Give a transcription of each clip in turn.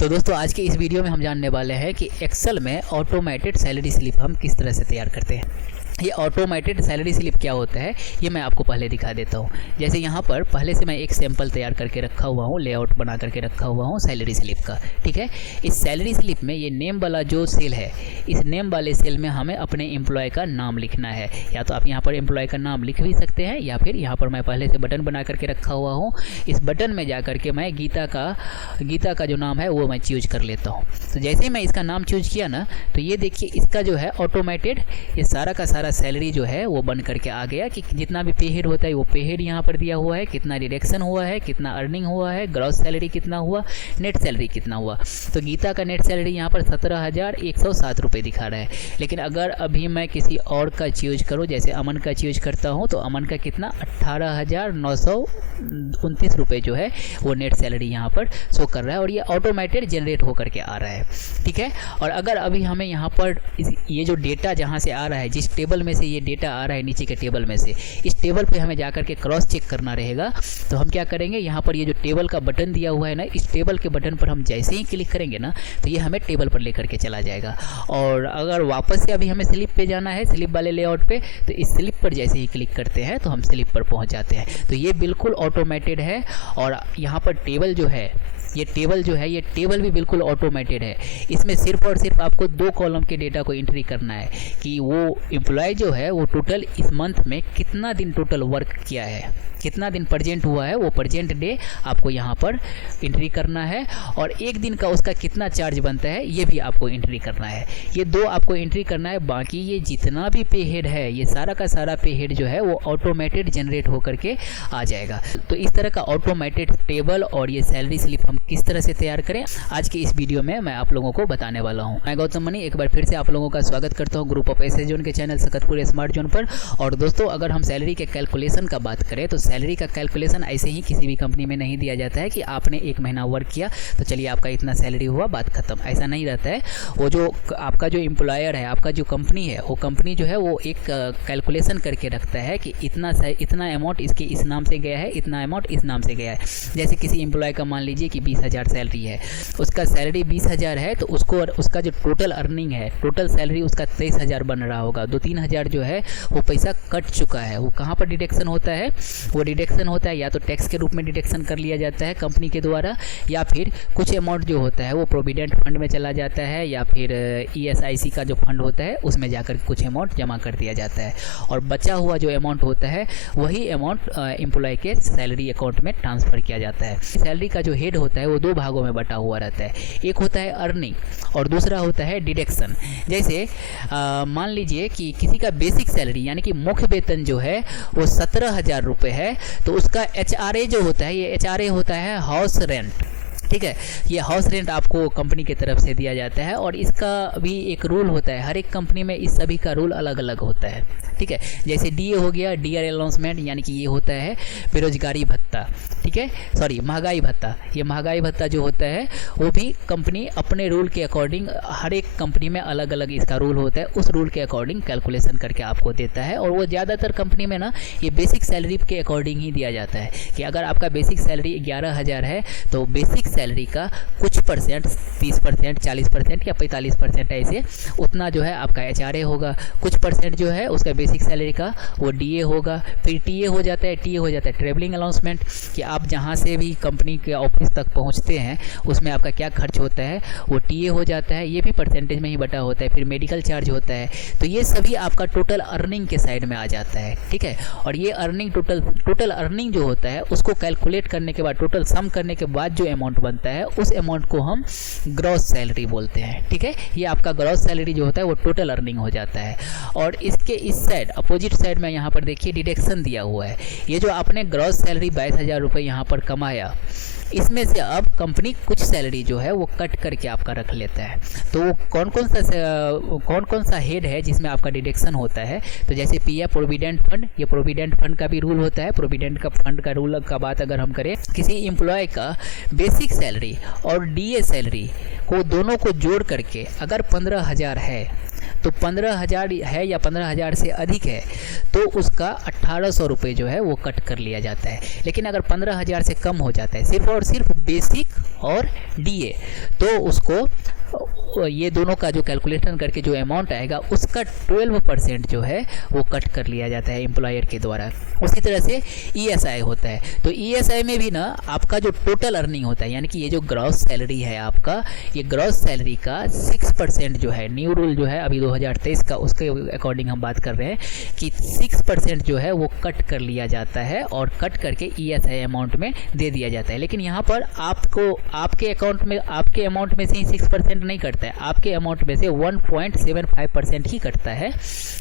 तो दोस्तों आज के इस वीडियो में हम जानने वाले हैं कि एक्सेल में ऑटोमेटेड सैलरी स्लिप हम किस तरह से तैयार करते हैं। ये ऑटोमेटेड सैलरी स्लिप क्या होता है ये मैं आपको पहले दिखा देता हूँ। जैसे यहाँ पर पहले से मैं एक सैंपल तैयार करके रखा हुआ हूँ, लेआउट बना करके रखा हुआ हूँ सैलरी स्लिप का। ठीक है, इस सैलरी स्लिप में ये नेम वाला जो सेल है, इस नेम वाले सेल में हमें अपने एम्प्लॉय का नाम लिखना है। या तो आप यहाँ पर एम्प्लॉय का नाम लिख भी सकते हैं, या फिर यहाँ पर मैं पहले से बटन बना करके रखा हुआ हूँ, इस बटन में जा करके मैं गीता का जो नाम है वो मैं चूज कर लेता हूँ। तो जैसे ही मैं इसका नाम चूज किया ना, तो ये देखिए इसका जो है ऑटोमेटेड ये सारा का सारा सैलरी जो है वो बन करके आ गया कि जितना भी पे हेड होता है वो पे हेड यहाँ पर दिया हुआ है, कितना डिडक्शन हुआ है, कितना अर्निंग हुआ है, ग्रॉस सैलरी कितना हुआ, नेट सैलरी कितना हुआ। तो गीता का नेट सैलरी यहाँ पर 17,107 रुपये दिखा रहा है। लेकिन अगर अभी मैं किसी और का चूज करूँ, जैसे अमन का चूज करता हूँ, तो अमन का कितना 18,929 रुपये जो है वो नेट सैलरी यहाँ पर शो कर रहा है, और ये ऑटोमेटेड जनरेट होकर के आ रहा है। ठीक है, और अगर अभी हमें यहाँ पर ये जो डेटा जहाँ से आ रहा है, जिस टेबल में से ये डेटा आ रहा है नीचे के टेबल में से, इस टेबल पे हमें जाकर के क्रॉस चेक करना रहेगा। तो हम क्या करेंगे, यहाँ पर ये जो टेबल का बटन दिया हुआ है ना, इस टेबल के बटन पर हम जैसे ही क्लिक करेंगे ना, तो ये हमें टेबल पर लेकर के चला जाएगा। और अगर वापस से अभी हमें स्लिप पे जाना है, स्लिप वाले लेआउट पे, तो इस स्लिप पर जैसे ही क्लिक करते हैं तो हम स्लिप पर पहुँच जाते हैं। तो ये बिल्कुल ऑटोमेटेड है। और यहाँ पर टेबल जो है, ये टेबल भी बिल्कुल ऑटोमेटेड है। इसमें सिर्फ और सिर्फ आपको 2 कॉलम के डेटा को एंट्री करना है कि वो एम्प्लॉय जो है वो टोटल इस मंथ में कितना दिन टोटल वर्क किया है, कितना दिन प्रेजेंट हुआ है, वो प्रेजेंट डे आपको यहाँ पर एंट्री करना है। और एक दिन का उसका कितना चार्ज बनता है ये भी आपको एंट्री करना है। ये 2 आपको एंट्री करना है। बाकी ये जितना भी पे हेड है, ये सारा का सारा पे हेड जो है वो ऑटोमेटेड जनरेट होकर के आ जाएगा। तो इस तरह का ऑटोमेटेड टेबल और ये सैलरी स्लिप हम किस तरह से तैयार करें, आज की इस वीडियो में मैं आप लोगों को बताने वाला हूं। मैं गौतम मनी एक बार फिर से आप लोगों का स्वागत करता हूं ग्रुप ऑफ एसए जोन के चैनल सकतपुर स्मार्ट जोन पर। और दोस्तों, अगर हम सैलरी के कैलकुलेशन का बात करें, तो सैलरी का कैलकुलेशन ऐसे ही किसी भी कंपनी में नहीं दिया जाता है कि आपने 1 महीना वर्क किया तो चलिए आपका इतना सैलरी हुआ, बात खत्म। ऐसा नहीं रहता है। वो जो आपका जो एम्प्लॉयर है, आपका जो कंपनी है, वो कंपनी जो है वो एक कैलकुलेशन करके रखता है कि इतना अमाउंट इसके इस नाम से गया है, इतना अमाउंट इस नाम से गया है। जैसे किसी एम्प्लॉय का मान लीजिए कि 20,000 सैलरी है, उसका सैलरी 20,000 है, तो उसका जो टोटल अर्निंग है, टोटल सैलरी उसका 23,000 बन रहा होगा। 2-3 हज़ार जो है वो पैसा कट चुका है। वो कहाँ पर डिडक्शन होता है, वो डिडक्शन होता है या तो टैक्स के रूप में डिडक्शन कर लिया जाता है कंपनी के द्वारा, या फिर कुछ अमाउंट जो होता है वो प्रोविडेंट फंड में चला जाता है, या फिर ESIC का जो फंड होता है उसमें जाकर कुछ अमाउंट जमा कर दिया जाता है। और बचा हुआ जो अमाउंट होता है वही अमाउंट एम्प्लॉय के सैलरी अकाउंट में ट्रांसफ़र किया जाता है। सैलरी का जो हेड होता है वो 2 भागों में बटा हुआ रहता है। एक होता है अर्निंग और दूसरा होता है डिडक्शन। जैसे मान लीजिए कि किसी का बेसिक सैलरी यानी कि मुख्य वेतन जो है वो 17,000 रुपये है, तो उसका HRA जो होता है, ये HRA होता है हाउस रेंट। ठीक है, ये हाउस रेंट आपको कंपनी की तरफ से दिया जाता है। और इसका भी एक रूल होता है, हर एक कंपनी में इस सभी का रूल अलग अलग होता है। ठीक है, जैसे DA हो गया, DR अनाउंसमेंट, यानी कि ये होता है बेरोजगारी भत्ता। ठीक है, सॉरी महंगाई भत्ता। ये महंगाई भत्ता जो होता है वो भी कंपनी अपने रूल के अकॉर्डिंग, हर एक कंपनी में अलग अलग इसका रूल होता है, उस रूल के अकॉर्डिंग कैलकुलेशन करके आपको देता है। और वो ज़्यादातर कंपनी में ना ये बेसिक सैलरी के अकॉर्डिंग ही दिया जाता है कि अगर आपका बेसिक सैलरी 11,000 है तो बेसिक सैलरी का कुछ परसेंट, 30%, 40% या 45% ऐसे उतना जो है आपका HRA होगा। कुछ परसेंट जो है उसका बेसिक सैलरी का वो DA होगा। फिर TA हो जाता है ट्रैवलिंग अलाउंसमेंट, कि आप जहाँ से भी कंपनी के ऑफिस तक पहुँचते हैं उसमें आपका क्या खर्च होता है वो TA हो जाता है, ये भी परसेंटेज में ही बटा होता है। फिर मेडिकल चार्ज होता है। तो ये सभी आपका टोटल अर्निंग के साइड में आ जाता है। ठीक है, और ये अर्निंग टोटल अर्निंग जो होता है उसको कैलकुलेट करने के बाद, टोटल सम करने के बाद जो अमाउंट बनता है उस अमाउंट को हम ग्रॉस सैलरी बोलते हैं। ठीक है, ये आपका ग्रॉस सैलरी जो होता है वो टोटल अर्निंग हो जाता है। और इसके इस साइड, अपोजिट साइड में यहाँ पर देखिए डिडक्शन दिया हुआ है। ये जो आपने ग्रॉस सैलरी 22,000 रुपये यहाँ पर कमाया, इसमें से अब कंपनी कुछ सैलरी जो है वो कट करके आपका रख लेता है। तो वो कौन कौन सा हेड है जिसमें आपका डिडक्शन होता है, तो जैसे PF प्रोविडेंट फंड, ये प्रोविडेंट फंड का भी रूल होता है। प्रोविडेंट का फंड का रूल का बात अगर हम करें, किसी एम्प्लॉय का बेसिक सैलरी और DA सैलरी को दोनों को जोड़ करके अगर 15,000 है तो 15,000 है या 15,000 से अधिक है तो उसका 1,800 रुपये जो है वो कट कर लिया जाता है। लेकिन अगर 15,000 से कम हो जाता है सिर्फ और सिर्फ बेसिक और डीए, तो उसको ये दोनों का जो कैलकुलेशन करके जो अमाउंट आएगा उसका 12% जो है वो कट कर लिया जाता है एम्प्लॉयर के द्वारा। उसी तरह से ईएसआई होता है, तो ईएसआई में भी ना आपका जो टोटल अर्निंग होता है, यानी कि ये जो ग्रॉस सैलरी है आपका, ये ग्रॉस सैलरी का 6% जो है, न्यू रूल जो है अभी 2023 का, उसके अकॉर्डिंग हम बात कर रहे हैं कि 6% जो है वो कट कर लिया जाता है और कट करके ईएसआई अमाउंट में दे दिया जाता है। लेकिन यहाँ पर आपको आपके अकाउंट में आपके अमाउंट में से ही 6% नहीं कटता है, आपके अमाउंट में से 1.75% ही कटता है,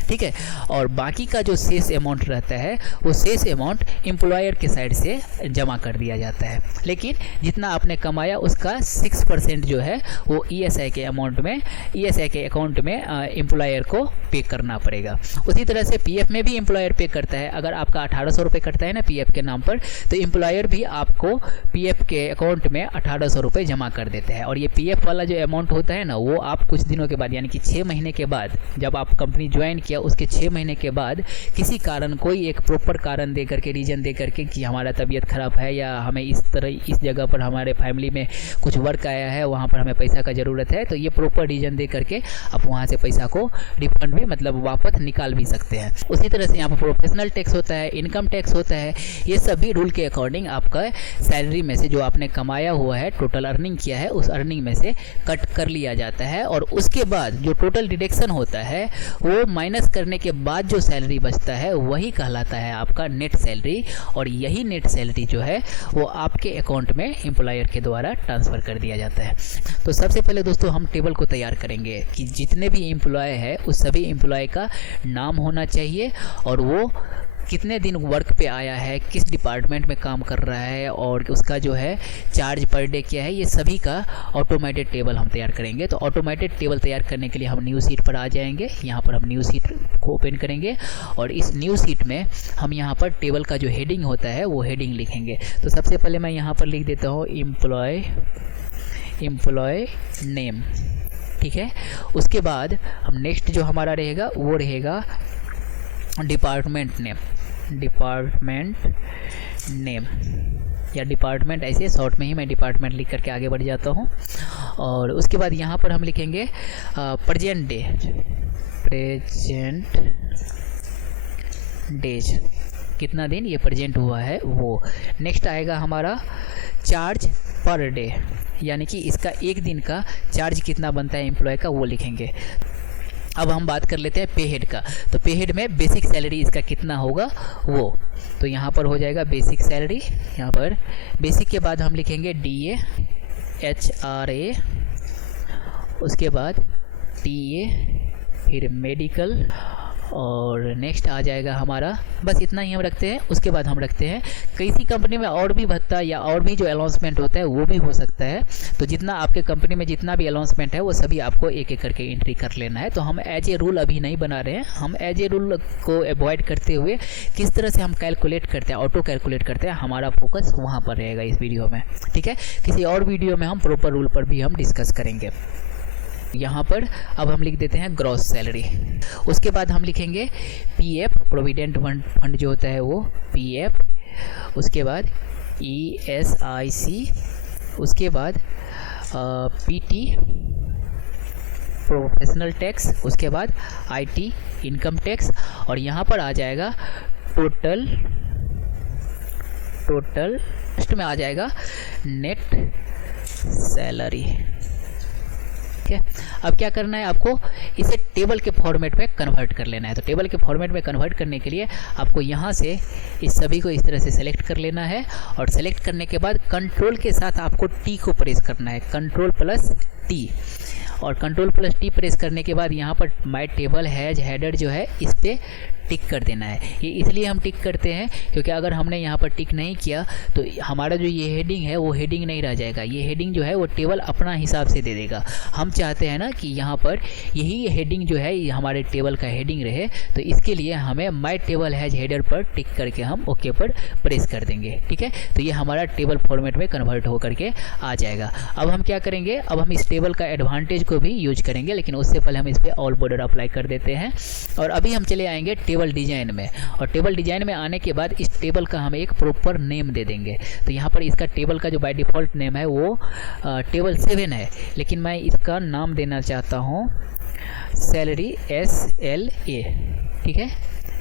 ठीक है। और बाकी का जो शेष अमाउंट रहता है वो शेष अमाउंट एम्प्लॉयर के साइड से जमा कर दिया जाता है। लेकिन जितना आपने कमाया उसका 6% जो है वो ईएसआई के अमाउंट में, ईएसआई के अकाउंट में एम्प्लॉयर को पे करना पड़ेगा। उसी तरह से पीएफ में भी एम्प्लॉयर पे करता है। अगर आपका 1,800 रुपये कटता है ना पीएफ के नाम पर, तो एम्प्लॉयर भी आपको पीएफ के अकाउंट में 1,800 रुपये जमा कर देते हैं। और ये पीएफ वाला जो अमाउंट होता है ना, वो आप कुछ दिनों के बाद, यानी कि 6 महीने के बाद, जब आप कंपनी ज्वाइन किया उसके 6 महीने के बाद किसी कारण, कोई एक प्रॉपर कारण दे करके, रीजन दे करके कि हमारा तबीयत ख़राब है या हमें इस तरह इस जगह पर हमारे फैमिली में कुछ वर्क आया है, वहाँ पर हमें पैसा का ज़रूरत है, तो ये प्रॉपर रीजन दे करके आप वहाँ से पैसा को रिफंड भी, मतलब वापस निकाल भी सकते हैं। उसी तरह से यहाँ पर प्रोफेशनल टैक्स होता है, इनकम टैक्स होता है। ये सभी रूल के अकॉर्डिंग आपका सैलरी में से जो आपने कमाया हुआ है, टोटल अर्निंग किया है, उस अर्निंग में से कट कर लिया जाता है। और उसके बाद जो टोटल डिडक्शन होता है वो माइनस करने के बाद जो सैलरी बचता है वही कहलाता है आपका नेट सैलरी। और यही नेट सैलरी जो है वो आपके अकाउंट में एम्प्लॉयर के द्वारा ट्रांसफ़र कर दिया जाता है। तो सबसे पहले दोस्तों हम टेबल को तैयार करेंगे कि जितने भी एम्प्लॉय है उस सभी एम्प्लॉय का नाम होना चाहिए और वो कितने दिन वर्क पे आया है, किस डिपार्टमेंट में काम कर रहा है और उसका जो है चार्ज पर डे क्या है, ये सभी का ऑटोमेटेड टेबल हम तैयार करेंगे। तो ऑटोमेटेड टेबल तैयार करने के लिए हम न्यू शीट पर आ जाएंगे। यहाँ पर हम न्यू शीट को ओपन करेंगे और इस न्यू शीट में हम यहाँ पर टेबल का जो हेडिंग होता है वो हेडिंग लिखेंगे। तो सबसे पहले मैं यहाँ पर लिख देता हूँ एम्प्लॉय नेम, ठीक है। उसके बाद हम नेक्स्ट जो हमारा रहेगा वो रहेगा डिपार्टमेंट नेम या डिपार्टमेंट, ऐसे शॉर्ट में ही मैं डिपार्टमेंट लिख करके आगे बढ़ जाता हूँ। और उसके बाद यहाँ पर हम लिखेंगे प्रेजेंट डेज, कितना दिन ये प्रेजेंट हुआ है वो। नेक्स्ट आएगा हमारा चार्ज पर डे, यानी कि इसका एक दिन का चार्ज कितना बनता है एम्प्लॉय का, वो लिखेंगे। अब हम बात कर लेते हैं पे हेड का। तो पे हेड में बेसिक सैलरी इसका कितना होगा वो, तो यहाँ पर हो जाएगा बेसिक सैलरी। यहाँ पर बेसिक के बाद हम लिखेंगे DA HRA, उसके बाद TA, फिर मेडिकल, और नेक्स्ट आ जाएगा हमारा, बस इतना ही हम रखते हैं। उसके बाद हम रखते हैं किसी कंपनी में और भी भत्ता या और भी जो अनाउंसमेंट होता है वो भी हो सकता है। तो जितना आपके कंपनी में जितना भी अनाउंसमेंट है वो सभी आपको एक एक करके एंट्री कर लेना है। तो हम एज ए रूल अभी नहीं बना रहे हैं, हम एज ए रूल को अवॉइड करते हुए किस तरह से हम कैलकुलेट करते हैं, ऑटो कैलकुलेट करते हैं, हमारा फोकस वहाँ पर रहेगा इस वीडियो में, ठीक है। किसी और वीडियो में हम प्रॉपर रूल पर भी हम डिस्कस करेंगे। यहाँ पर अब हम लिख देते हैं ग्रॉस सैलरी। उसके बाद हम लिखेंगे पीएफ, प्रोविडेंट फंड जो होता है वो पीएफ, उसके बाद ईएसआईसी, उसके बाद पीटी प्रोफेशनल टैक्स, उसके बाद आईटी इनकम टैक्स, और यहाँ पर आ जाएगा टोटल लास्ट में आ जाएगा नेट सैलरी। अब क्या करना है, आपको इसे टेबल के फॉर्मेट में कन्वर्ट कर लेना है। तो टेबल के फॉर्मेट में कन्वर्ट करने के लिए आपको यहाँ से इस सभी को इस तरह से सेलेक्ट कर लेना है और सेलेक्ट करने के बाद कंट्रोल के साथ आपको टी को प्रेस करना है, कंट्रोल प्लस टी। और कंट्रोल प्लस टी प्रेस करने के बाद यहाँ पर माय टेबल हैज हेडर जो है इस पर टिक कर देना है। ये इसलिए हम टिक करते हैं क्योंकि अगर हमने यहाँ पर टिक नहीं किया तो हमारा जो ये हेडिंग है वो हेडिंग नहीं रह जाएगा। ये हेडिंग जो है वो टेबल अपना हिसाब से दे देगा। हम चाहते हैं ना कि यहाँ पर यही हेडिंग जो है ये हमारे टेबल का हेडिंग रहे, तो इसके लिए हमें माय टेबल हैज हेडर पर टिक करके हम ओके पर प्रेस कर देंगे। ठीक है, तो ये हमारा टेबल फॉर्मेट में कन्वर्ट हो करके आ जाएगा। अब हम क्या करेंगे, अब हम इस टेबल का एडवांटेज को भी यूज करेंगे, लेकिन उससे पहले हम इस पर ऑल बॉर्डर अप्लाई कर देते हैं। और अभी हम चले आएंगे टेबल डिजाइन में, और टेबल डिजाइन में आने के बाद इस टेबल का हम एक प्रॉपर नेम दे देंगे। तो यहाँ पर इसका टेबल का जो बाय डिफ़ॉल्ट नेम है वो टेबल 7 है, लेकिन मैं इसका नाम देना चाहता हूँ सैलरी SLA। ठीक है,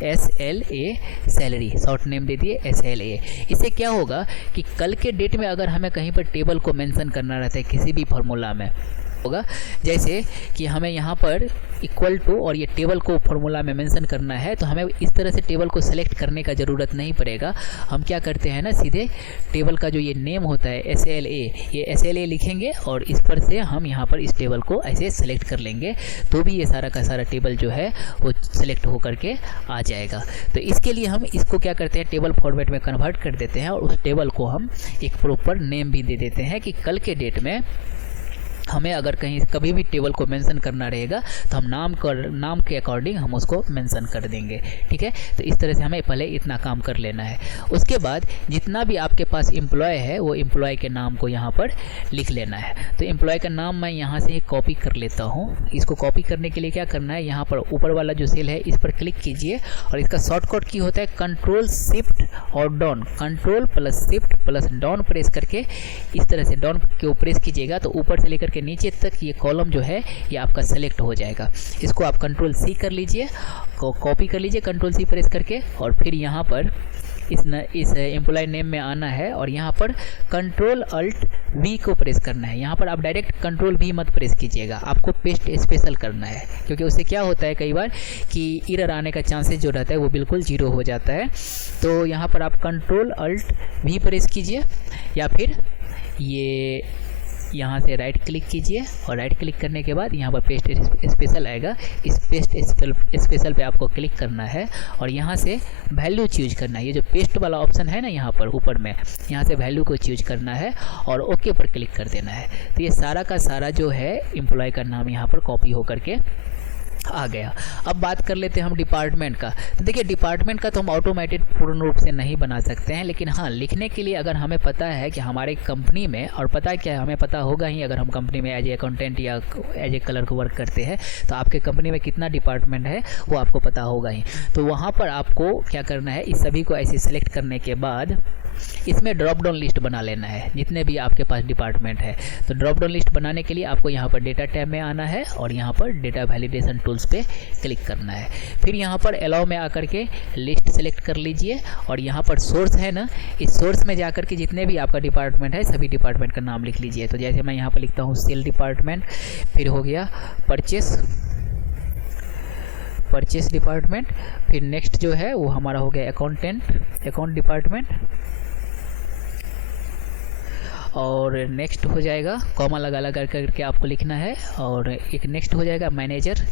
SLA सैलरी, शॉर्ट नेम दे दिए SLA। इससे क्या होगा कि कल के डेट में अगर हमें कहीं पर टेबल को मेंशन करना रहता है किसी भी फार्मूला में होगा, जैसे कि हमें यहाँ पर इक्वल टू और ये टेबल को फार्मूला में मेंशन करना है, तो हमें इस तरह से टेबल को सेलेक्ट करने का ज़रूरत नहीं पड़ेगा। हम क्या करते हैं ना, सीधे टेबल का जो ये नेम होता है SLA, ये SLA लिखेंगे और इस पर से हम यहाँ पर इस टेबल को ऐसे सेलेक्ट कर लेंगे, तो भी ये सारा का सारा टेबल जो है वो सेलेक्ट हो करके आ जाएगा। तो इसके लिए हम इसको क्या करते हैं, टेबल फॉर्मेट में कन्वर्ट कर देते हैं और उस टेबल को हम एक प्रॉपर नेम भी दे देते हैं कि कल के डेट में हमें अगर कहीं कभी भी टेबल को मेंशन करना रहेगा तो हम नाम के अकॉर्डिंग हम उसको मेंशन कर देंगे। ठीक है, तो इस तरह से हमें पहले इतना काम कर लेना है। उसके बाद जितना भी आपके पास एम्प्लॉय है वो एम्प्लॉय के नाम को यहाँ पर लिख लेना है। तो एम्प्लॉय का नाम मैं यहाँ से कॉपी कर लेता हूँ। इसको कॉपी करने के लिए क्या करना है, यहाँ पर ऊपर वाला जो सेल है इस पर क्लिक कीजिए और इसका शॉर्टकट की होता है कंट्रोल शिफ्ट और down, control plus shift plus down press करके इस तरह से डाउन को प्रेस कीजिएगा तो ऊपर से लेकर नीचे तक ये कॉलम जो है ये आपका सेलेक्ट हो जाएगा। इसको आप कंट्रोल C कर लीजिए, कॉपी कर लीजिए कंट्रोल C प्रेस करके, और फिर यहाँ पर इस एम्प्लॉय नेम में आना है और यहाँ पर कंट्रोल अल्ट V को प्रेस करना है। यहाँ पर आप डायरेक्ट कंट्रोल V मत प्रेस कीजिएगा, आपको पेस्ट स्पेशल करना है, क्योंकि उससे क्या होता है कई बार कि एरर आने का चांसेस जो रहता है वो बिल्कुल 0 हो जाता है। तो यहाँ पर आप कंट्रोल अल्ट V प्रेस कीजिए या फिर ये यहाँ से राइट क्लिक कीजिए और राइट क्लिक करने के बाद यहाँ पर पेस्ट स्पेशल आएगा। इस पेस्ट स्पेशल पे आपको क्लिक करना है और यहाँ से वैल्यू चूज करना है। ये जो पेस्ट वाला ऑप्शन है ना यहाँ पर ऊपर में, यहाँ से वैल्यू को चूज करना है और ओके पर क्लिक कर देना है। तो ये सारा का सारा जो है एम्प्लॉय का नाम यहाँ पर कॉपी होकर के आ गया। अब बात कर लेते हैं हम डिपार्टमेंट का। तो देखिए डिपार्टमेंट का तो हम ऑटोमेटेड पूर्ण रूप से नहीं बना सकते हैं, लेकिन हाँ लिखने के लिए अगर हमें पता है कि हमारे कंपनी में, और पता है क्या, हमें पता होगा ही अगर हम कंपनी में एज ए अकाउंटेंट या एज ए क्लर्क वर्क करते हैं तो आपके कंपनी में कितना डिपार्टमेंट है वो आपको पता होगा ही। तो वहाँ पर आपको क्या करना है, इस सभी को ऐसे सेलेक्ट करने के बाद इसमें ड्रॉप डाउन लिस्ट बना लेना है जितने भी आपके पास डिपार्टमेंट है। तो ड्रॉप डाउन लिस्ट बनाने के लिए आपको यहाँ पर डेटा टैब में आना है और यहाँ पर डेटा वैलिडेशन टूल्स पे क्लिक करना है। फिर यहाँ पर अलाउ में आकर के लिस्ट सेलेक्ट कर लीजिए और यहाँ पर सोर्स है ना, इस सोर्स में जाकर के जितने भी आपका डिपार्टमेंट है सभी डिपार्टमेंट का नाम लिख लीजिए। तो जैसे मैं यहाँ पर लिखता हूँ सेल डिपार्टमेंट, फिर हो गया परचेस डिपार्टमेंट, फिर नेक्स्ट जो है वो हमारा हो गया अकाउंट डिपार्टमेंट, और नेक्स्ट हो जाएगा कॉमा लगा करके आपको लिखना है, और एक नेक्स्ट हो जाएगा मैनेजर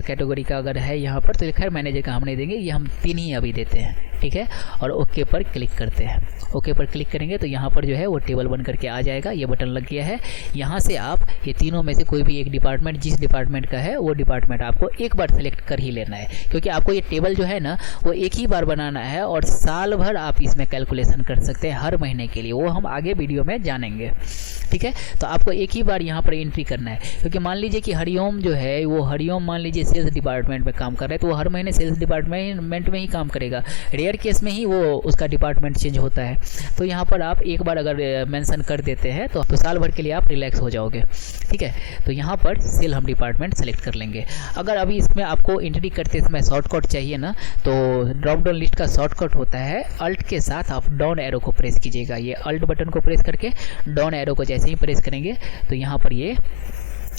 कैटेगरी का अगर है यहाँ पर तो खैर मैनेजर का हम नहीं देंगे, ये हम 3 ही अभी देते हैं। ठीक है, और ओके पर क्लिक करते हैं। ओके पर क्लिक करेंगे तो यहाँ पर जो है वो टेबल बन करके आ जाएगा। ये बटन लग गया है। यहाँ से आप ये तीनों में से कोई भी एक डिपार्टमेंट जिस डिपार्टमेंट का है वो डिपार्टमेंट आपको एक बार सेलेक्ट कर ही लेना है, क्योंकि आपको ये टेबल जो है ना वो एक ही बार बनाना है और साल भर आप इसमें कैलकुलेशन कर सकते हैं हर महीने के लिए, वो हम आगे वीडियो में जानेंगे। ठीक है, तो आपको एक ही बार यहाँ पर एंट्री करना है, क्योंकि मान लीजिए कि हरिओम जो है वो हरिओम मान लीजिए सेल्स डिपार्टमेंट में काम कर रहा है तो वो हर महीने सेल्स डिपार्टमेंट में ही काम करेगा। रेयर केस में ही वो उसका डिपार्टमेंट चेंज होता है। तो यहाँ पर आप एक बार अगर मेंशन कर देते हैं तो साल भर के लिए आप रिलैक्स हो जाओगे। ठीक है, तो यहाँ पर सेल हम डिपार्टमेंट सेलेक्ट कर लेंगे। अगर अभी इसमें आपको एंट्री करते समय शॉर्टकट चाहिए ना, तो ड्रॉप डाउन लिस्ट का शॉर्टकट होता है अल्ट के साथ आप डाउन एरो को प्रेस कीजिएगा। ये अल्ट बटन को प्रेस करके डाउन एरो को जैसे ही प्रेस करेंगे तो यहाँ पर ये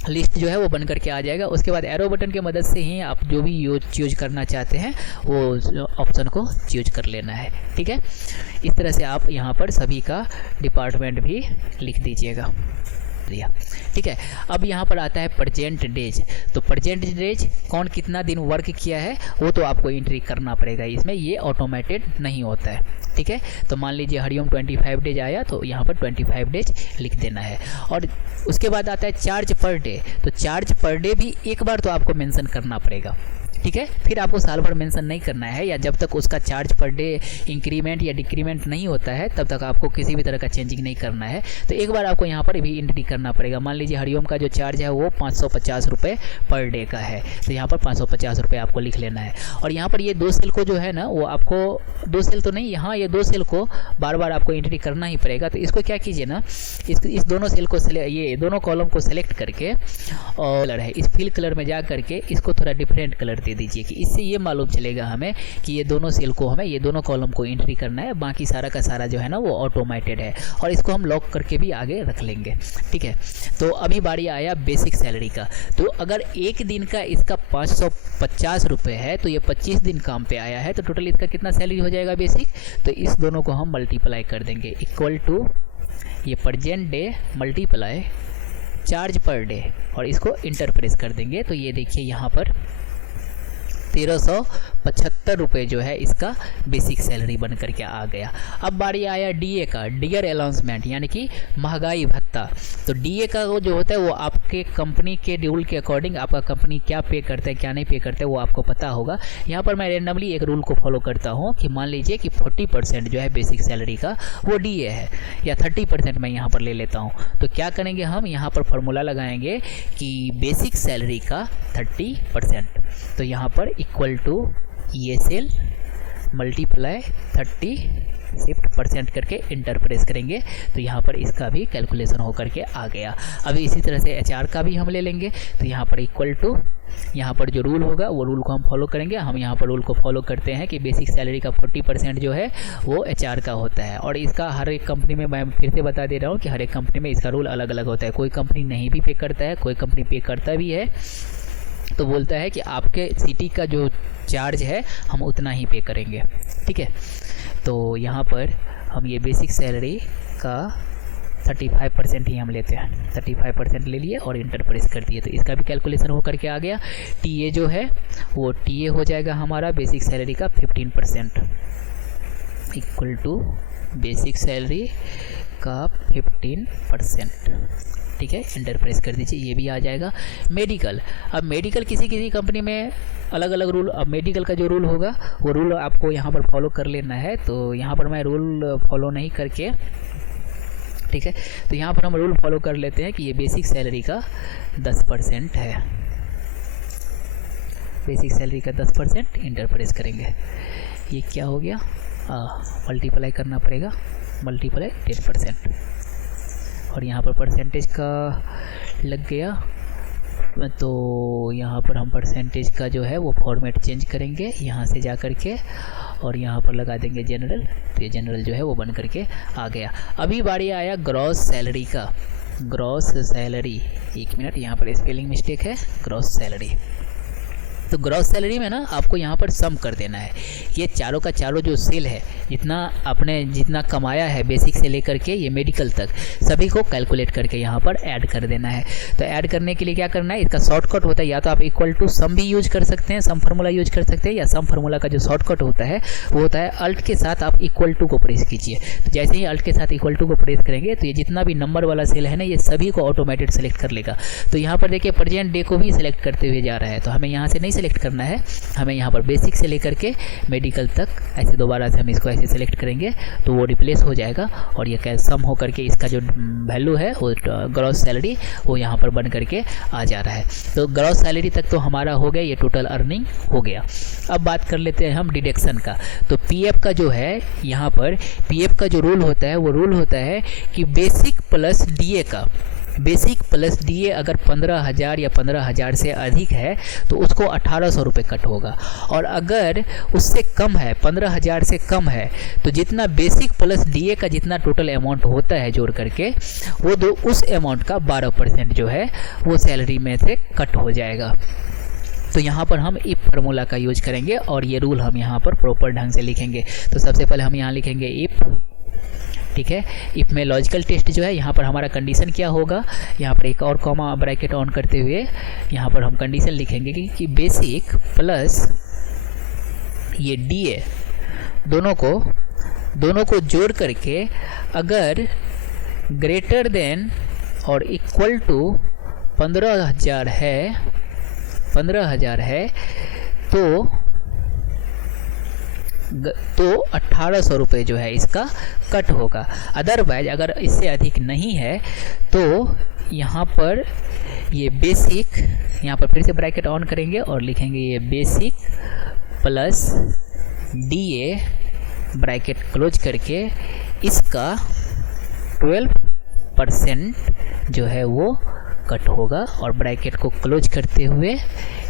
लिस्ट जो है वो बन करके आ जाएगा। उसके बाद एरो बटन की मदद से ही आप जो भी यूज करना चाहते हैं वो ऑप्शन को चूज कर लेना है। ठीक है, इस तरह से आप यहाँ पर सभी का डिपार्टमेंट भी लिख दीजिएगा। दिया। ठीक है, अब यहाँ पर आता है प्रेजेंट डेज। तो प्रेजेंट डेज कौन कितना दिन वर्क किया है वो तो आपको एंट्री करना पड़ेगा इसमें, ये ऑटोमेटेड नहीं होता है। ठीक है, तो मान लीजिए हरिओम 25 डेज आया तो यहाँ पर 25 डेज लिख देना है। और उसके बाद आता है चार्ज पर डे। तो चार्ज पर डे भी एक बार तो आपको मेंशन करना पड़ेगा। ठीक है, फिर आपको साल भर मेंशन नहीं करना है, या जब तक उसका चार्ज पर डे इंक्रीमेंट या डिक्रीमेंट नहीं होता है तब तक आपको किसी भी तरह का चेंजिंग नहीं करना है। तो एक बार आपको यहाँ पर भी एंट्री करना पड़ेगा। मान लीजिए हरिओम का जो चार्ज है वो 550 रुपये पर डे का है, तो यहाँ पर 550 रुपये आपको लिख लेना है। और यहाँ पर ये 2 सेल को जो है ना वो आपको 2 सेल तो नहीं, यहाँ ये 2 सेल को बार बार आपको एंट्री करना ही पड़ेगा। तो इसको क्या कीजिए ना, इस दोनों सेल को ये दोनों कॉलम को सेलेक्ट करके और कलर है इस फिल कलर में जा करके इसको थोड़ा डिफरेंट कलर दे दीजिए, कि इससे ये मालूम चलेगा हमें कि ये दोनों सेल को हमें ये दोनों कॉलम को एंट्री करना है, बाकी सारा का सारा जो है ना वो ऑटोमेटेड है। और इसको हम लॉक करके भी आगे रख लेंगे। ठीक है, तो अभी बारी आया बेसिक सैलरी का। तो अगर एक दिन का इसका 550 रुपये है तो ये 25 दिन काम पे आया है, तो टोटल इसका कितना सैलरी हो जाएगा बेसिक। तो इस दोनों को हम मल्टीप्लाई कर देंगे, इक्वल टू ये present day multiply charge per day, और इसको इंटर प्रेस कर देंगे। तो ये देखिए यहाँ पर 1375 रुपये जो है इसका बेसिक सैलरी बन करके आ गया। अब बारी आया डीए का, डियर अलाउंसमेंट यानी कि महंगाई भत्ता। तो डीए का वो जो होता है वो आपके कंपनी के रूल के अकॉर्डिंग, आपका कंपनी क्या पे करता है क्या नहीं पे करता है वो आपको पता होगा। यहाँ पर मैं रेंडमली एक रूल को फॉलो करता हूँ कि मान लीजिए कि 40% जो है बेसिक सैलरी का वो डीए है, या 30% मैं यहाँ पर ले लेता हूँ। तो क्या करेंगे हम यहाँ पर फॉर्मूला लगाएंगे कि बेसिक सैलरी का 30%। तो यहाँ पर इक्वल टू ये सेल मल्टीप्लाई 30 शिफ्ट % करके इंटर प्रेस करेंगे। तो यहाँ पर इसका भी कैलकुलेशन हो करके आ गया। अभी इसी तरह से HR का भी हम ले लेंगे। तो यहाँ पर इक्वल टू यहाँ पर जो रूल होगा वो रूल को हम फॉलो करेंगे। हम यहाँ पर रूल को फॉलो करते हैं कि बेसिक सैलरी का 40% जो है वो HR का होता है। और इसका हर एक कंपनी में, मैं फिर से बता दे रहा हूँ कि हर एक कंपनी में इसका रूल अलग अलग होता है। कोई कंपनी नहीं भी पे करता है, कोई कंपनी पे करता भी है, तो बोलता है कि आपके सिटी का जो चार्ज है हम उतना ही पे करेंगे। ठीक है, तो यहाँ पर हम ये बेसिक सैलरी का 35% ही हम लेते हैं। 35% ले लिए और इंटर प्रेस कर दिए, तो इसका भी कैलकुलेशन हो करके आ गया। टीए जो है वो टीए हो जाएगा हमारा बेसिक सैलरी का 15%, इक्वल टू बेसिक सैलरी का 15%। ठीक है, इंटर प्रेस कर दीजिए, ये भी आ जाएगा। मेडिकल, अब मेडिकल किसी किसी कंपनी में अलग अलग रूल, अब मेडिकल का जो रूल होगा वो रूल आपको यहाँ पर फॉलो कर लेना है। तो यहाँ पर मैं रूल फॉलो नहीं करके, ठीक है, तो यहाँ पर हम रूल फॉलो कर लेते हैं कि ये बेसिक सैलरी का 10% है। बेसिक सैलरी का 10% इंटर प्रेस करेंगे। ये क्या हो गया, मल्टीप्लाई करना पड़ेगा, मल्टीप्लाई 10%, और यहाँ पर परसेंटेज का लग गया। तो यहाँ पर हम परसेंटेज का जो है वो फॉर्मेट चेंज करेंगे यहाँ से जा कर के, और यहाँ पर लगा देंगे जनरल। तो ये जनरल जो है वो बन करके आ गया। अभी बारी आया ग्रॉस सैलरी का। ग्रॉस सैलरी, 1 मिनट, यहाँ पर स्पेलिंग मिस्टेक है, ग्रॉस सैलरी। तो ग्रॉस सैलरी में ना आपको यहाँ पर सम कर देना है। ये चारों का चारों जो सेल है, जितना कमाया है बेसिक से लेकर के ये मेडिकल तक, सभी को कैलकुलेट करके यहाँ पर ऐड कर देना है। तो ऐड करने के लिए क्या करना है, इसका शॉर्टकट होता है, या तो आप इक्वल टू सम भी यूज कर सकते हैं, सम फार्मूला यूज कर सकते हैं, या सम फार्मूला का जो शॉर्टकट होता है वो होता है अल्ट के साथ आप इक्वल टू को प्रेस कीजिए। तो जैसे ही अल्ट के साथ इक्वल टू को प्रेस करेंगे तो ये जितना भी नंबर वाला सेल है ना ये सभी को ऑटोमेटेड सेलेक्ट कर लेगा। तो यहाँ पर देखिए प्रेजेंट डे को भी सिलेक्ट करते हुए जा रहा है, तो हमें यहाँ से नहीं सेलेक्ट करना है, हमें यहाँ पर बेसिक से लेकर के मेडिकल तक ऐसे दोबारा से हम इसको ऐसे सेलेक्ट करेंगे तो वो रिप्लेस हो जाएगा, और ये सम हो करके इसका जो वैल्यू है वो ग्रॉस सैलरी वो यहाँ पर बन करके आ जा रहा है। तो ग्रॉस सैलरी तक तो हमारा हो गया, ये टोटल अर्निंग हो गया। अब बात कर लेते हैं हम डिडक्शन का। तो पीएफ का जो है, यहाँ पर पीएफ का जो रूल होता है वो रूल होता है कि बेसिक प्लस डीए का, बेसिक प्लस डीए अगर 15,000 या 15,000 से अधिक है तो उसको 1800 रुपये कट होगा, और अगर उससे कम है, 15,000 से कम है, तो जितना बेसिक प्लस डीए का जितना टोटल अमाउंट होता है जोड़ करके वो उस अमाउंट का 12% जो है वो सैलरी में से कट हो जाएगा। तो यहाँ पर हम इफ फार्मूला का यूज करेंगे और ये रूल हम यहाँ पर प्रॉपर ढंग से लिखेंगे। तो सबसे पहले हम यहाँ लिखेंगे इफ ठीक है। इफ में लॉजिकल टेस्ट जो है यहाँ पर हमारा कंडीशन क्या होगा, यहाँ पर एक और कॉमा ब्रैकेट ऑन करते हुए यहाँ पर हम कंडीशन लिखेंगे कि बेसिक प्लस ये DA दोनों को जोड़ करके अगर ग्रेटर देन और इक्वल टू 15,000 है तो 1,800 रुपये जो है इसका कट होगा। अदरवाइज अगर इससे अधिक नहीं है तो यहाँ पर ये बेसिक, यहाँ पर फिर से ब्रैकेट ऑन करेंगे और लिखेंगे ये basic plus DA bracket close करके इसका 12% जो है वो कट होगा और ब्रैकेट को क्लोज करते हुए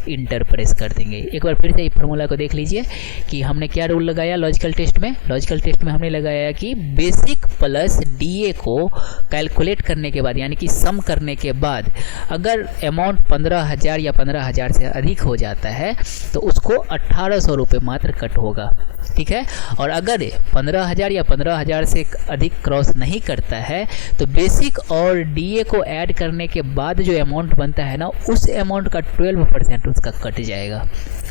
इंटर प्रेस कर देंगे। एक बार फिर से इस फार्मूला को देख लीजिए कि हमने क्या रूल लगाया लॉजिकल टेस्ट में। लॉजिकल टेस्ट में हमने लगाया कि बेसिक प्लस DA को कैलकुलेट करने के बाद, यानी कि सम करने के बाद अगर अमाउंट 15,000 या 15,000 से अधिक हो जाता है तो उसको 1,800 रुपये मात्र कट होगा, ठीक है। और अगर 15,000 या 15,000 से अधिक क्रॉस नहीं करता है तो बेसिक और DA को ऐड करने के बाद जो अमाउंट बनता है ना, उस अमाउंट का 12% उसका कट जाएगा,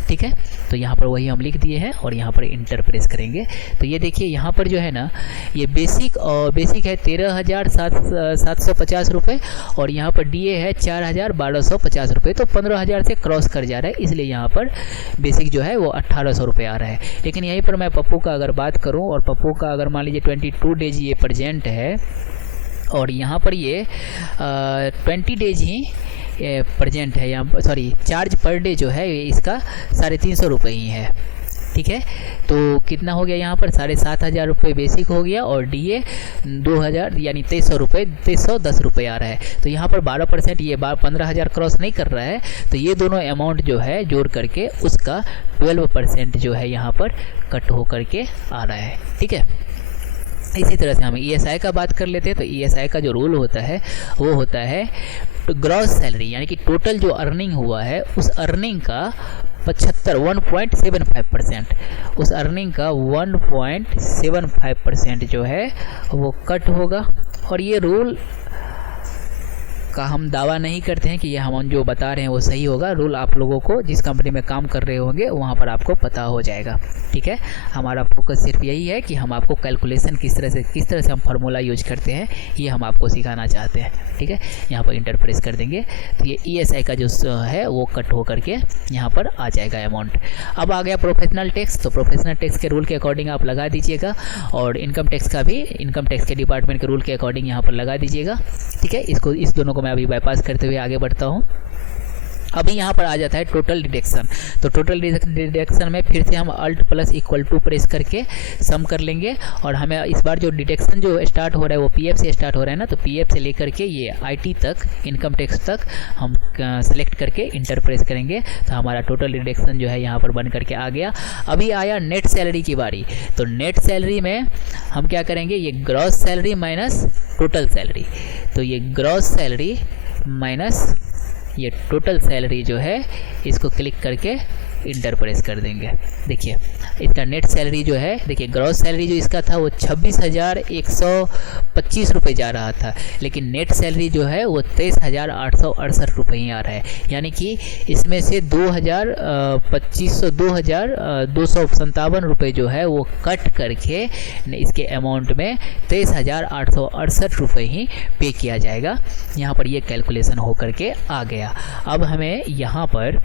ठीक है। तो यहाँ पर वही हम लिख दिए हैं और यहाँ पर इंटर प्रेस करेंगे तो ये देखिए यहाँ पर जो है ना, ये बेसिक है 13,750 रुपये और यहाँ पर DA है 4,1250 रुपये, तो 15,000 से क्रॉस कर जा रहा है, इसलिए यहाँ पर बेसिक जो है वो 1,800 रुपये आ रहा है। लेकिन यहीं पर मैं पप्पू का अगर बात करूँ और पप्पू का अगर मान लीजिए 22 डेज ये प्रेजेंट है और यहाँ पर ये 20 डेज ही प्रेजेंट है, यहाँ सॉरी चार्ज पर डे जो है इसका 350 रुपये ही है, ठीक है। तो कितना हो गया यहाँ पर 7,500 रुपये बेसिक हो गया और DA 2,000 यानी 2310 रुपये आ रहा है। तो यहाँ पर 12% ये 15,000 क्रॉस नहीं कर रहा है, तो ये दोनों अमाउंट जो है जोड़ करके उसका 12% जो है यहाँ पर कट हो करके आ रहा है, ठीक है। इसी तरह से हम ESI का बात कर लेते हैं। तो ESI का जो रूल होता है वो होता है ग्रॉस सैलरी, यानी कि टोटल जो अर्निंग हुआ है उस अर्निंग का 1.75%, उस अर्निंग का 1.75% जो है वो कट होगा। और ये रूल का हम दावा नहीं करते हैं कि ये हम जो बता रहे हैं वो सही होगा। रूल आप लोगों को जिस कंपनी में काम कर रहे होंगे वहाँ पर आपको पता हो जाएगा, ठीक है। हमारा फोकस सिर्फ यही है कि हम आपको कैलकुलेशन किस तरह से हम फार्मूला यूज करते हैं ये हम आपको सिखाना चाहते हैं, ठीक है। यहाँ पर इंटर प्रेस कर देंगे तो ये ESI का जो है वो कट हो करके यहाँ पर आ जाएगा अमाउंट। अब आ गया प्रोफेशनल टैक्स। तो प्रोफेशनल टैक्स के रूल के अकॉर्डिंग आप लगा दीजिएगा और इनकम टैक्स का भी इनकम टैक्स के डिपार्टमेंट के रूल के अकॉर्डिंग यहाँ पर लगा दीजिएगा, ठीक है। इस दोनों को मैं अभी बाईपास करते हुए आगे बढ़ता हूँ। अभी यहाँ पर आ जाता है टोटल डिडक्शन। तो टोटल डिडक्शन में फिर से हम alt plus equal to press करके सम कर लेंगे और हमें इस बार जो डिडक्शन जो स्टार्ट हो रहा है वो PF से स्टार्ट हो रहा है ना, तो PF से लेकर के ये IT तक इनकम टैक्स तक हम सेलेक्ट करके इंटर प्रेस करेंगे तो हमारा टोटल डिडक्शन जो है यहाँ पर बन करके आ गया। अभी आया नेट सैलरी की बारी। तो नेट सैलरी में हम क्या करेंगे, ये gross salary minus total salary. तो ये ग्रॉस सैलरी माइनस ये टोटल सैलरी जो है इसको क्लिक करके इंटर प्रेस कर देंगे। देखिए इसका नेट सैलरी जो है, देखिए ग्रॉस सैलरी जो इसका था वो 26,125 रुपये जा रहा था, लेकिन नेट सैलरी जो है वो 23,868 रुपये ही आ रहा है। यानी कि इसमें से 2,257 रुपये जो है वो कट करके इसके अमाउंट में 23,868 रुपये ही पे किया जाएगा। यहाँ पर ये कैलकुलेशन हो करके आ गया। अब हमें यहाँ पर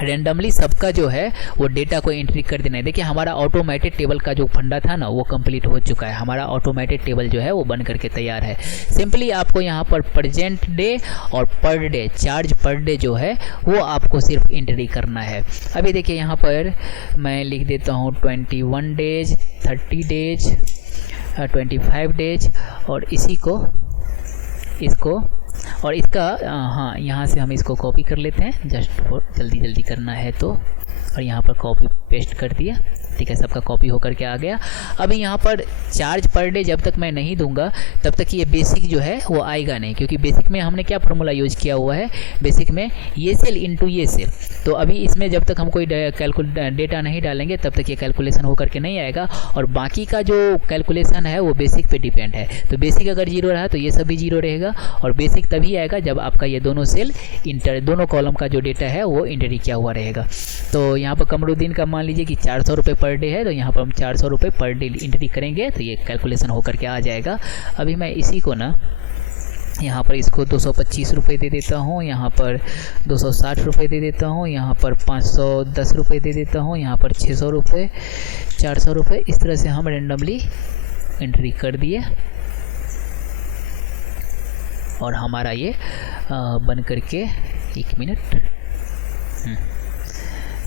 रेंडमली सबका जो है वो डेटा को एंट्री कर देना है। देखिए हमारा ऑटोमेटेड टेबल का जो फंडा था ना वो कंप्लीट हो चुका है। हमारा ऑटोमेटेड टेबल जो है वो बन करके तैयार है। सिंपली आपको यहाँ पर प्रेजेंट डे और per day charge per day जो है वो आपको सिर्फ एंट्री करना है। अभी देखिए यहाँ पर मैं लिख देता हूँ 21 डेज, 30 डेज, 25 डेज और इसको और इसका हाँ यहाँ से हम इसको कॉपी कर लेते हैं जस्ट फॉर जल्दी करना है तो, और यहाँ पर कॉपी पेस्ट कर दिया। ठीक है, सबका कॉपी होकर के आ गया। अभी यहाँ पर चार्ज पर डे जब तक मैं नहीं दूंगा तब तक ये बेसिक जो है वो आएगा नहीं, क्योंकि बेसिक में हमने क्या फार्मूला यूज किया हुआ है, बेसिक में ये सेल इंटू ये सेल। तो अभी इसमें जब तक हम कोई डेटा नहीं डालेंगे तब तक ये कैलकुलेशन होकर के नहीं आएगा, और बाकी का जो कैलकुलेशन है वो बेसिक पे डिपेंड है। तो बेसिक अगर जीरो रहा तो ये सब भी जीरो रहेगा, और बेसिक तभी आएगा जब आपका ये दोनों सेल दोनों कॉलम का जो डेटा है वो एंट्री किया हुआ रहेगा। तो यहाँ पर कमरुद्दीन का मान लीजिए कि 400 रुपये पर डे है, तो यहाँ पर हम 400 रुपये पर डे एंट्री करेंगे तो ये कैलकुलेशन होकर के आ जाएगा। अभी मैं इसी को ना यहाँ पर इसको 225 रुपये दे देता हूँ, यहाँ पर 260 रुपये दे देता हूँ, यहाँ पर 510 रुपये दे देता हूँ, यहाँ पर 600 रुपये, 400 रुपये, इस तरह से हम रेंडमली एंट्री कर दिए और हमारा ये बन करके 1 मिनट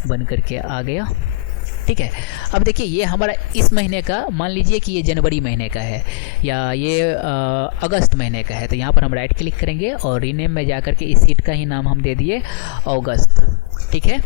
बन करके आ गया। ठीक है, अब देखिए ये हमारा इस महीने का, मान लीजिए कि ये जनवरी महीने का है या ये अगस्त महीने का है, तो यहाँ पर हम राइट क्लिक करेंगे और रीनेम में जाकर के इस सीट का ही नाम हम दे दिए अगस्त। ठीक है,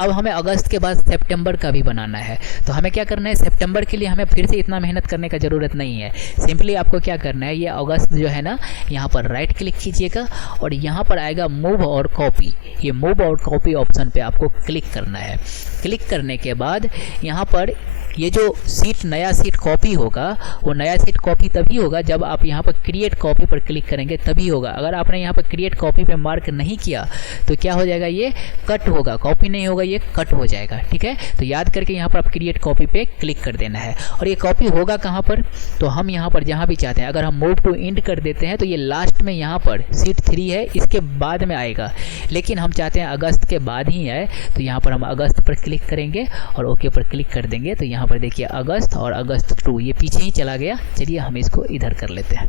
अब हमें अगस्त के बाद सितंबर का भी बनाना है, तो हमें क्या करना है, सितंबर के लिए हमें फिर से इतना मेहनत करने का ज़रूरत नहीं है। सिंपली आपको क्या करना है, ये अगस्त जो है ना, यहाँ पर राइट क्लिक कीजिएगा और यहाँ पर आएगा मूव और कॉपी। ये मूव और कॉपी ऑप्शन पे आपको क्लिक करना है। क्लिक करने के बाद यहाँ पर ये जो सीट नया सीट कॉपी होगा, वो नया सीट कॉपी तभी होगा जब आप यहाँ पर क्रिएट कॉपी पर क्लिक करेंगे, तभी होगा। अगर आपने यहाँ पर क्रिएट कॉपी पे मार्क नहीं किया तो क्या हो जाएगा, ये कट होगा, कॉपी नहीं होगा, ये कट हो जाएगा। ठीक है, तो याद करके यहाँ पर आप क्रिएट कॉपी पे क्लिक कर देना है। और ये कॉपी होगा कहाँ पर, तो हम यहाँ पर जहाँ भी चाहते हैं, अगर हम मूव टू एंड कर देते हैं तो ये लास्ट में यहाँ पर सीट 3 है, इसके बाद में आएगा, लेकिन हम चाहते हैं अगस्त के बाद ही आए, तो यहाँ पर हम अगस्त पर क्लिक करेंगे और ओके पर क्लिक कर देंगे। तो यहाँ पर देखिए अगस्त और अगस्त 2 ये पीछे ही चला गया। चलिए हम इसको इधर कर लेते हैं,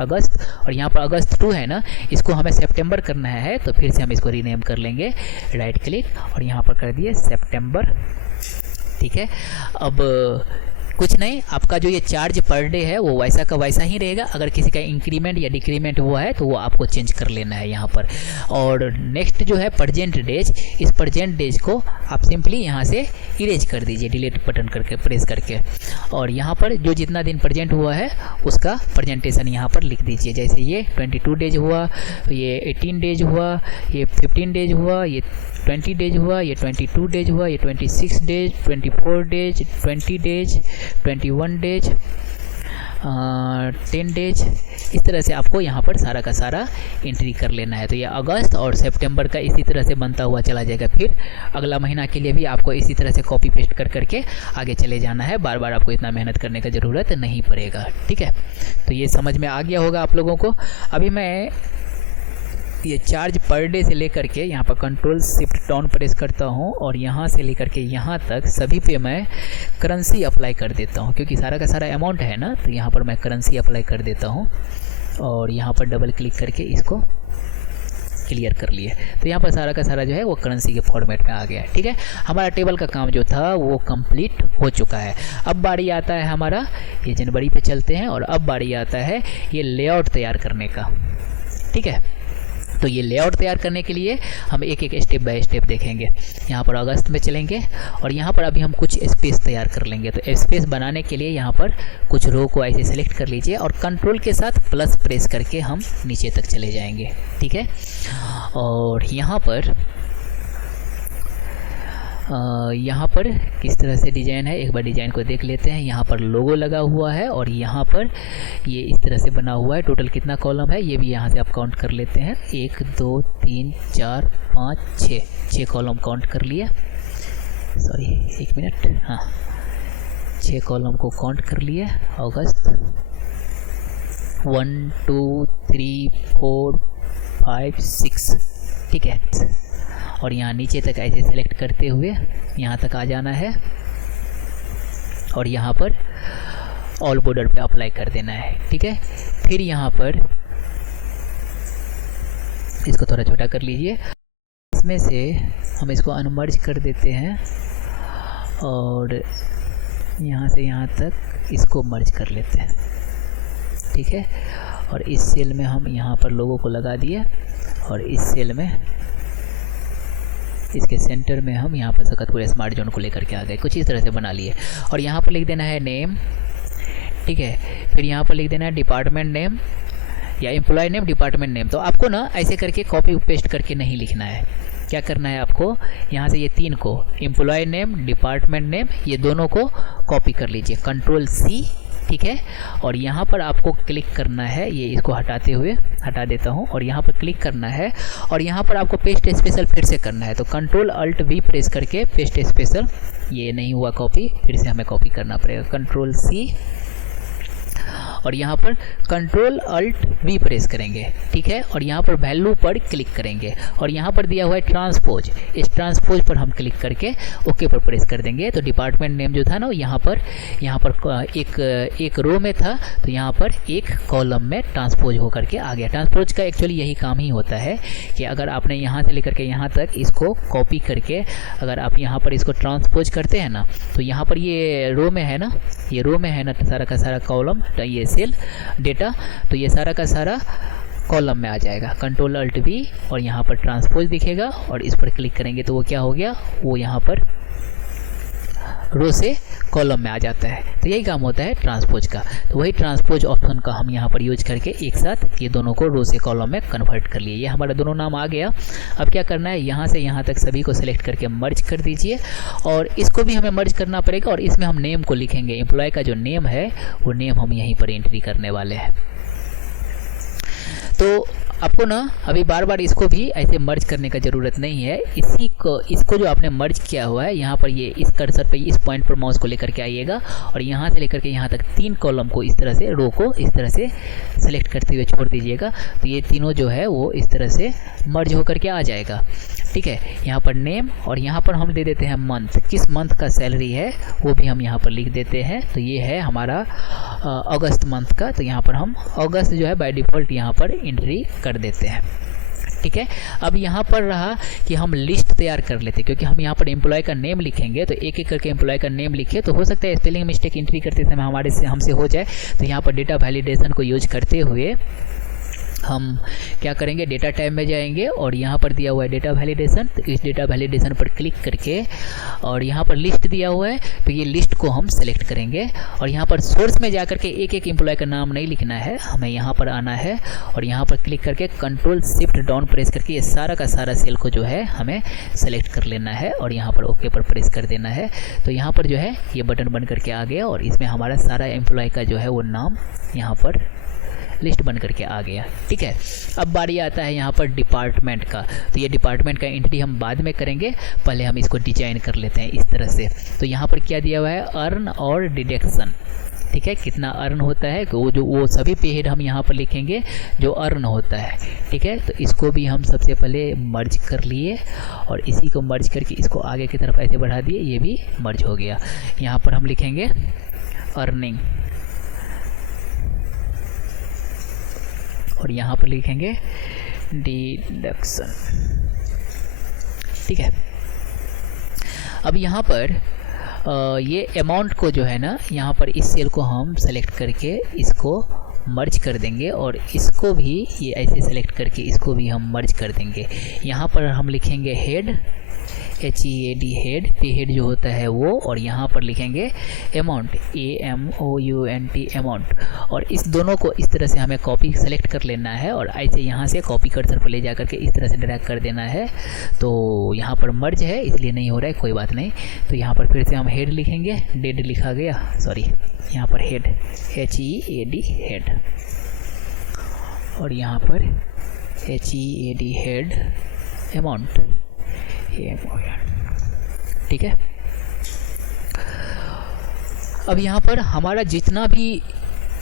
अगस्त, और यहाँ पर अगस्त 2 है ना, इसको हमें सितंबर करना है, तो फिर से हम इसको रीनेम कर लेंगे, राइट क्लिक और यहाँ पर कर दिए सितंबर। ठीक है, अब कुछ नहीं, आपका जो ये चार्ज पर डे है वो वैसा का वैसा ही रहेगा। अगर किसी का इंक्रीमेंट या डिक्रीमेंट हुआ है तो वो आपको चेंज कर लेना है यहाँ पर। और नेक्स्ट जो है प्रेजेंट डेज, इस प्रेजेंट डेज को आप सिंपली यहाँ से इरेज कर दीजिए, डिलीट बटन करके प्रेस करके, और यहाँ पर जो जितना दिन प्रेजेंट हुआ है उसका प्रेजेंटेशन यहाँ पर लिख दीजिए। जैसे ये 22 डेज हुआ, ये 18 डेज हुआ, ये 15 डेज हुआ, ये 20 डेज हुआ, ये 22 डेज हुआ, ये 26 days, 24 days, 20 days, 21 days, 10 days, इस तरह से आपको यहाँ पर सारा का सारा एंट्री कर लेना है। तो ये अगस्त और सितंबर का इसी तरह से बनता हुआ चला जाएगा। फिर अगला महीना के लिए भी आपको इसी तरह से कॉपी पेस्ट कर करके आगे चले जाना है, बार बार आपको इतना मेहनत करने का ज़रूरत नहीं पड़ेगा। ठीक है, तो ये समझ में आ गया होगा आप लोगों को। अभी मैं ये चार्ज पर डे से लेकर के यहाँ पर कंट्रोल शिफ्ट डाउन प्रेस करता हूँ और यहाँ से लेकर के यहाँ तक सभी पे मैं करेंसी अप्लाई कर देता हूँ, क्योंकि सारा का सारा अमाउंट है ना, तो यहाँ पर मैं करेंसी अप्लाई कर देता हूँ और यहाँ पर डबल क्लिक करके इसको क्लियर कर लिए। तो यहाँ पर सारा का सारा जो है वो करेंसी के फॉर्मेट में आ गया है। ठीक है, हमारा टेबल का काम जो था वो कंप्लीट हो चुका है। अब बारी आता है हमारा, ये जनवरी पे चलते हैं, और अब बारी आता है ये लेआउट तैयार करने का। ठीक है, तो ये लेआउट तैयार करने के लिए हम एक एक स्टेप बाय स्टेप देखेंगे। यहाँ पर अगस्त में चलेंगे और यहाँ पर अभी हम कुछ स्पेस तैयार कर लेंगे। तो स्पेस बनाने के लिए यहाँ पर कुछ रो को ऐसे सेलेक्ट कर लीजिए और कंट्रोल के साथ प्लस प्रेस करके हम नीचे तक चले जाएंगे। ठीक है, और यहाँ पर किस तरह से डिज़ाइन है, एक बार डिज़ाइन को देख लेते हैं। यहाँ पर लोगो लगा हुआ है और यहाँ पर ये इस तरह से बना हुआ है। टोटल कितना कॉलम है ये भी यहाँ से आप काउंट कर लेते हैं, 1 2 3 4 5 6 कॉलम काउंट कर लिया। सॉरी 1 मिनट, हाँ 6 कॉलम को काउंट कर लिए। अगस्त 1 2 3 4 5 6। ठीक है, और यहाँ नीचे तक ऐसे सेलेक्ट करते हुए यहाँ तक आ जाना है और यहाँ पर ऑल बॉर्डर पे अप्लाई कर देना है। ठीक है, फिर यहाँ पर इसको थोड़ा छोटा कर लीजिए, इसमें से हम इसको अनमर्ज कर देते हैं और यहाँ से यहाँ तक इसको मर्ज कर लेते हैं। ठीक है, और इस सेल में हम यहाँ पर लोगों को लगा दिए और इस सेल में इसके सेंटर में हम यहाँ पर सकतपुर स्मार्ट जोन को लेकर के आ गए, कुछ इस तरह से बना लिए। और यहाँ पर लिख देना है नेम, ठीक है। फिर यहाँ पर लिख देना है डिपार्टमेंट नेम या एम्प्लॉय नेम, डिपार्टमेंट नेम। तो आपको ना ऐसे करके कॉपी पेस्ट करके नहीं लिखना है, क्या करना है आपको, यहाँ से ये 3 को, एम्प्लॉय नेम, डिपार्टमेंट नेम, ये दोनों को कॉपी कर लीजिए, कंट्रोल C, ठीक है। और यहाँ पर आपको क्लिक करना है, ये इसको हटाते हुए हटा देता हूँ, और यहाँ पर क्लिक करना है और यहाँ पर आपको पेस्ट स्पेशल फिर से करना है। तो कंट्रोल अल्ट V प्रेस करके पेस्ट स्पेशल, ये नहीं हुआ कॉपी, फिर से हमें कॉपी करना पड़ेगा, कंट्रोल C और यहाँ पर कंट्रोल अल्ट V प्रेस करेंगे, ठीक है। और यहाँ पर वैल्यू पर क्लिक करेंगे और यहाँ पर दिया हुआ है ट्रांसपोज, इस ट्रांसपोज पर हम क्लिक करके ओके पर प्रेस कर देंगे। तो डिपार्टमेंट नेम जो था ना यहाँ पर एक रो में था, तो यहाँ पर एक कॉलम में ट्रांसपोज होकर के आ गया। ट्रांसपोज का एक्चुअली यही काम ही होता है कि अगर आपने यहाँ से लेकर के यहाँ तक इसको कॉपी करके अगर आप यहाँ पर इसको ट्रांसपोज करते हैं ना, तो यहाँ पर ये रो में है ना, ये रो में है ना सारा का सारा कॉलम, ये सेल डेटा, तो ये सारा का सारा कॉलम में आ जाएगा। कंट्रोल अल्ट V और यहाँ पर ट्रांसपोज दिखेगा और इस पर क्लिक करेंगे तो वो क्या हो गया, वो यहाँ पर रो से कॉलम में आ जाता है। तो यही काम होता है ट्रांसपोज का। तो वही ट्रांसपोज ऑप्शन का हम यहाँ पर यूज करके एक साथ ये दोनों को रो से कॉलम में कन्वर्ट कर लिए। ये हमारा दोनों नाम आ गया। अब क्या करना है, यहाँ से यहाँ तक सभी को सिलेक्ट करके मर्ज कर दीजिए और इसको भी हमें मर्ज करना पड़ेगा और इसमें हम नेम को लिखेंगे। एम्प्लॉय का जो नेम है वो नेम हम यहीं पर एंट्री करने वाले हैं। तो आपको ना अभी बार बार इसको भी ऐसे मर्ज करने का ज़रूरत नहीं है। इसको जो आपने मर्ज किया हुआ है यहाँ पर, ये इस कर्सर पे इस पॉइंट पर माउस को लेकर के आइएगा और यहाँ से लेकर के यहाँ तक 3 कॉलम को इस तरह से, रो को इस तरह से सेलेक्ट करते हुए छोड़ दीजिएगा। तो ये तीनों जो है वो इस तरह से मर्ज होकर के आ जाएगा, ठीक है। यहाँ पर नेम और यहाँ पर हम दे देते हैं मंथ, किस मंथ का सैलरी है वो भी हम यहाँ पर लिख देते हैं। तो ये है हमारा अगस्त मंथ का, तो यहाँ पर हम अगस्त जो है बाय डिफ़ॉल्ट यहाँ पर एंट्री कर देते हैं, ठीक है। अब यहाँ पर रहा कि हम लिस्ट तैयार कर लेते हैं, क्योंकि हम यहाँ पर एम्प्लॉय का नेम लिखेंगे तो एक एक करके एम्प्लॉय का नेम लिखे तो हो सकता है स्पेलिंग मिस्टेक एंट्री करते समय हमसे हो जाए। तो यहाँ पर डेटा वैलिडेशन को यूज करते हुए हम क्या करेंगे, डेटा टाइप में जाएंगे और यहाँ पर दिया हुआ है डेटा वैलिडेशन, तो इस डेटा वैलिडेशन पर क्लिक करके और यहाँ पर लिस्ट दिया हुआ है तो ये लिस्ट को हम सेलेक्ट करेंगे और यहाँ पर सोर्स में जा करके एक एक एम्प्लॉय का नाम नहीं लिखना है, हमें यहाँ पर आना है और यहाँ पर क्लिक करके कंट्रोल शिफ्ट डाउन प्रेस करके ये सारा का सारा सेल को जो है हमें सेलेक्ट कर लेना है और यहाँ पर ओके पर प्रेस कर देना है। तो यहाँ पर जो है ये बटन बन करके आ गया और इसमें हमारा सारा एम्प्लॉय का जो है वो नाम यहाँ पर लिस्ट बन करके आ गया, ठीक है। अब बारी आता है यहाँ पर डिपार्टमेंट का। तो ये डिपार्टमेंट का एंट्री हम बाद में करेंगे, पहले हम इसको डिजाइन कर लेते हैं इस तरह से। तो यहाँ पर क्या दिया हुआ है, अर्न और डिडक्शन, ठीक है, कितना अर्न होता है वो सभी पे हेड हम यहाँ पर लिखेंगे जो अर्न होता है, ठीक है। तो इसको भी हम सबसे पहले मर्ज कर लिए और इसी को मर्ज करके इसको आगे की तरफ ऐसे बढ़ा दिए, ये भी मर्ज हो गया। यहाँ पर हम लिखेंगे अर्निंग और यहाँ पर लिखेंगे डिडक्शन, ठीक है। अब यहाँ पर ये अमाउंट को जो है ना, यहाँ पर इस सेल को हम सेलेक्ट करके इसको मर्ज कर देंगे और इसको भी ये ऐसे सेलेक्ट करके इसको भी हम मर्ज कर देंगे। यहाँ पर हम लिखेंगे हेड, HEAD हेड, पे हेड जो होता है वो, और यहाँ पर लिखेंगे अमाउंट, AMOUNT अमाउंट। और इस दोनों को इस तरह से हमें कॉपी सेलेक्ट कर लेना है और ऐसे यहाँ से कॉपी कर्सर पर ले जा करके इस तरह से ड्रैग कर देना है। तो यहाँ पर मर्ज है इसलिए नहीं हो रहा है, कोई बात नहीं। तो यहाँ पर फिर से हम हेड लिखेंगे, डेड लिखा गया, सॉरी, यहाँ पर हेड, HEAD हेड और यहाँ पर HEAD हेड अमाउंट, ठीक है। अब यहाँ पर हमारा जितना भी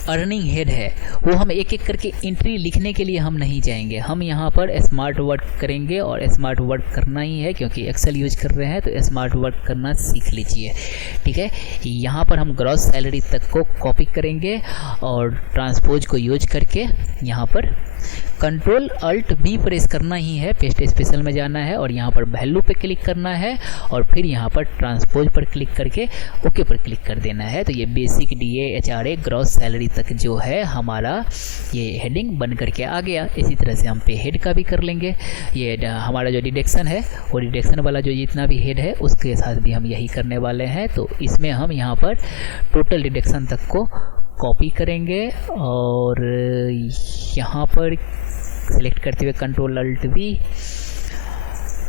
अर्निंग हेड है वो हम एक एक करके एंट्री लिखने के लिए हम नहीं जाएंगे, हम यहाँ पर स्मार्ट वर्क करेंगे और स्मार्ट वर्क करना ही है क्योंकि एक्सेल यूज कर रहे हैं, तो स्मार्ट वर्क करना सीख लीजिए, ठीक है। यहाँ पर हम ग्रॉस सैलरी तक को कॉपी करेंगे और ट्रांसपोज को यूज करके यहाँ पर कंट्रोल अल्ट बी प्रेस करना ही है, पेस्ट स्पेशल में जाना है और यहाँ पर वैल्यू पे क्लिक करना है और फिर यहाँ पर ट्रांसपोज पर क्लिक करके ओके पर क्लिक कर देना है। तो ये basic DA HRA gross salary तक जो है हमारा ये हेडिंग बन करके आ गया। इसी तरह से हम पे हेड का भी कर लेंगे। ये हमारा जो डिडक्शन है वो डिडक्शन वाला जो जितना भी हेड है उसके साथ भी हम यही करने वाले हैं। तो इसमें हम यहाँ पर टोटल डिडक्शन तक को कॉपी करेंगे और यहाँ पर सिलेक्ट करते हुए control alt V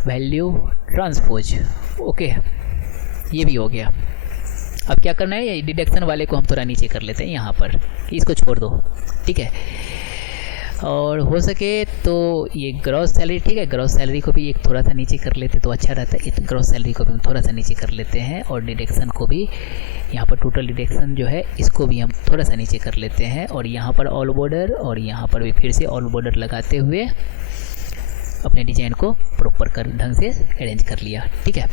value transpose okay, ये भी हो गया। अब क्या करना है, ये डिडक्शन वाले को हम थोड़ा नीचे कर लेते हैं यहाँ पर, इसको छोड़ दो, ठीक है। और हो सके तो ये ग्रॉस सैलरी, ठीक है, ग्रॉस सैलरी को भी एक थोड़ा सा नीचे कर लेते तो अच्छा रहता है। तो ग्रॉस सैलरी को भी हम थोड़ा सा नीचे कर लेते हैं और डिडक्शन को भी यहाँ पर टोटल डिडक्शन जो है इसको भी हम थोड़ा सा नीचे कर लेते हैं और यहाँ पर ऑल बॉर्डर और यहाँ पर भी फिर से ऑल बॉर्डर लगाते हुए अपने डिजाइन को प्रॉपर कर ढंग से अरेंज कर लिया, ठीक है।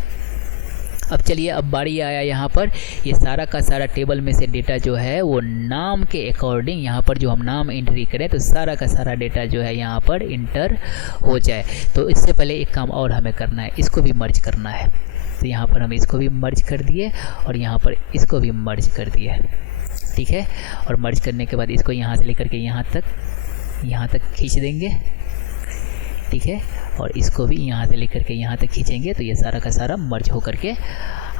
अब चलिए, अब बारी आया यहाँ पर ये सारा का सारा टेबल में से डेटा जो है वो नाम के अकॉर्डिंग यहाँ पर जो हम नाम एंट्री करें तो सारा का सारा डेटा जो है यहाँ पर इंटर हो जाए। तो इससे पहले एक काम और हमें करना है, इसको भी मर्ज करना है। तो यहाँ पर हम इसको भी मर्ज कर दिए और यहाँ पर इसको भी मर्ज कर दिए, ठीक है। और मर्ज करने के बाद इसको यहाँ से लेकर के यहाँ तक खींच देंगे, ठीक है। और इसको भी यहाँ से लेकर के यहाँ तक खींचेंगे तो ये सारा का सारा मर्ज होकर के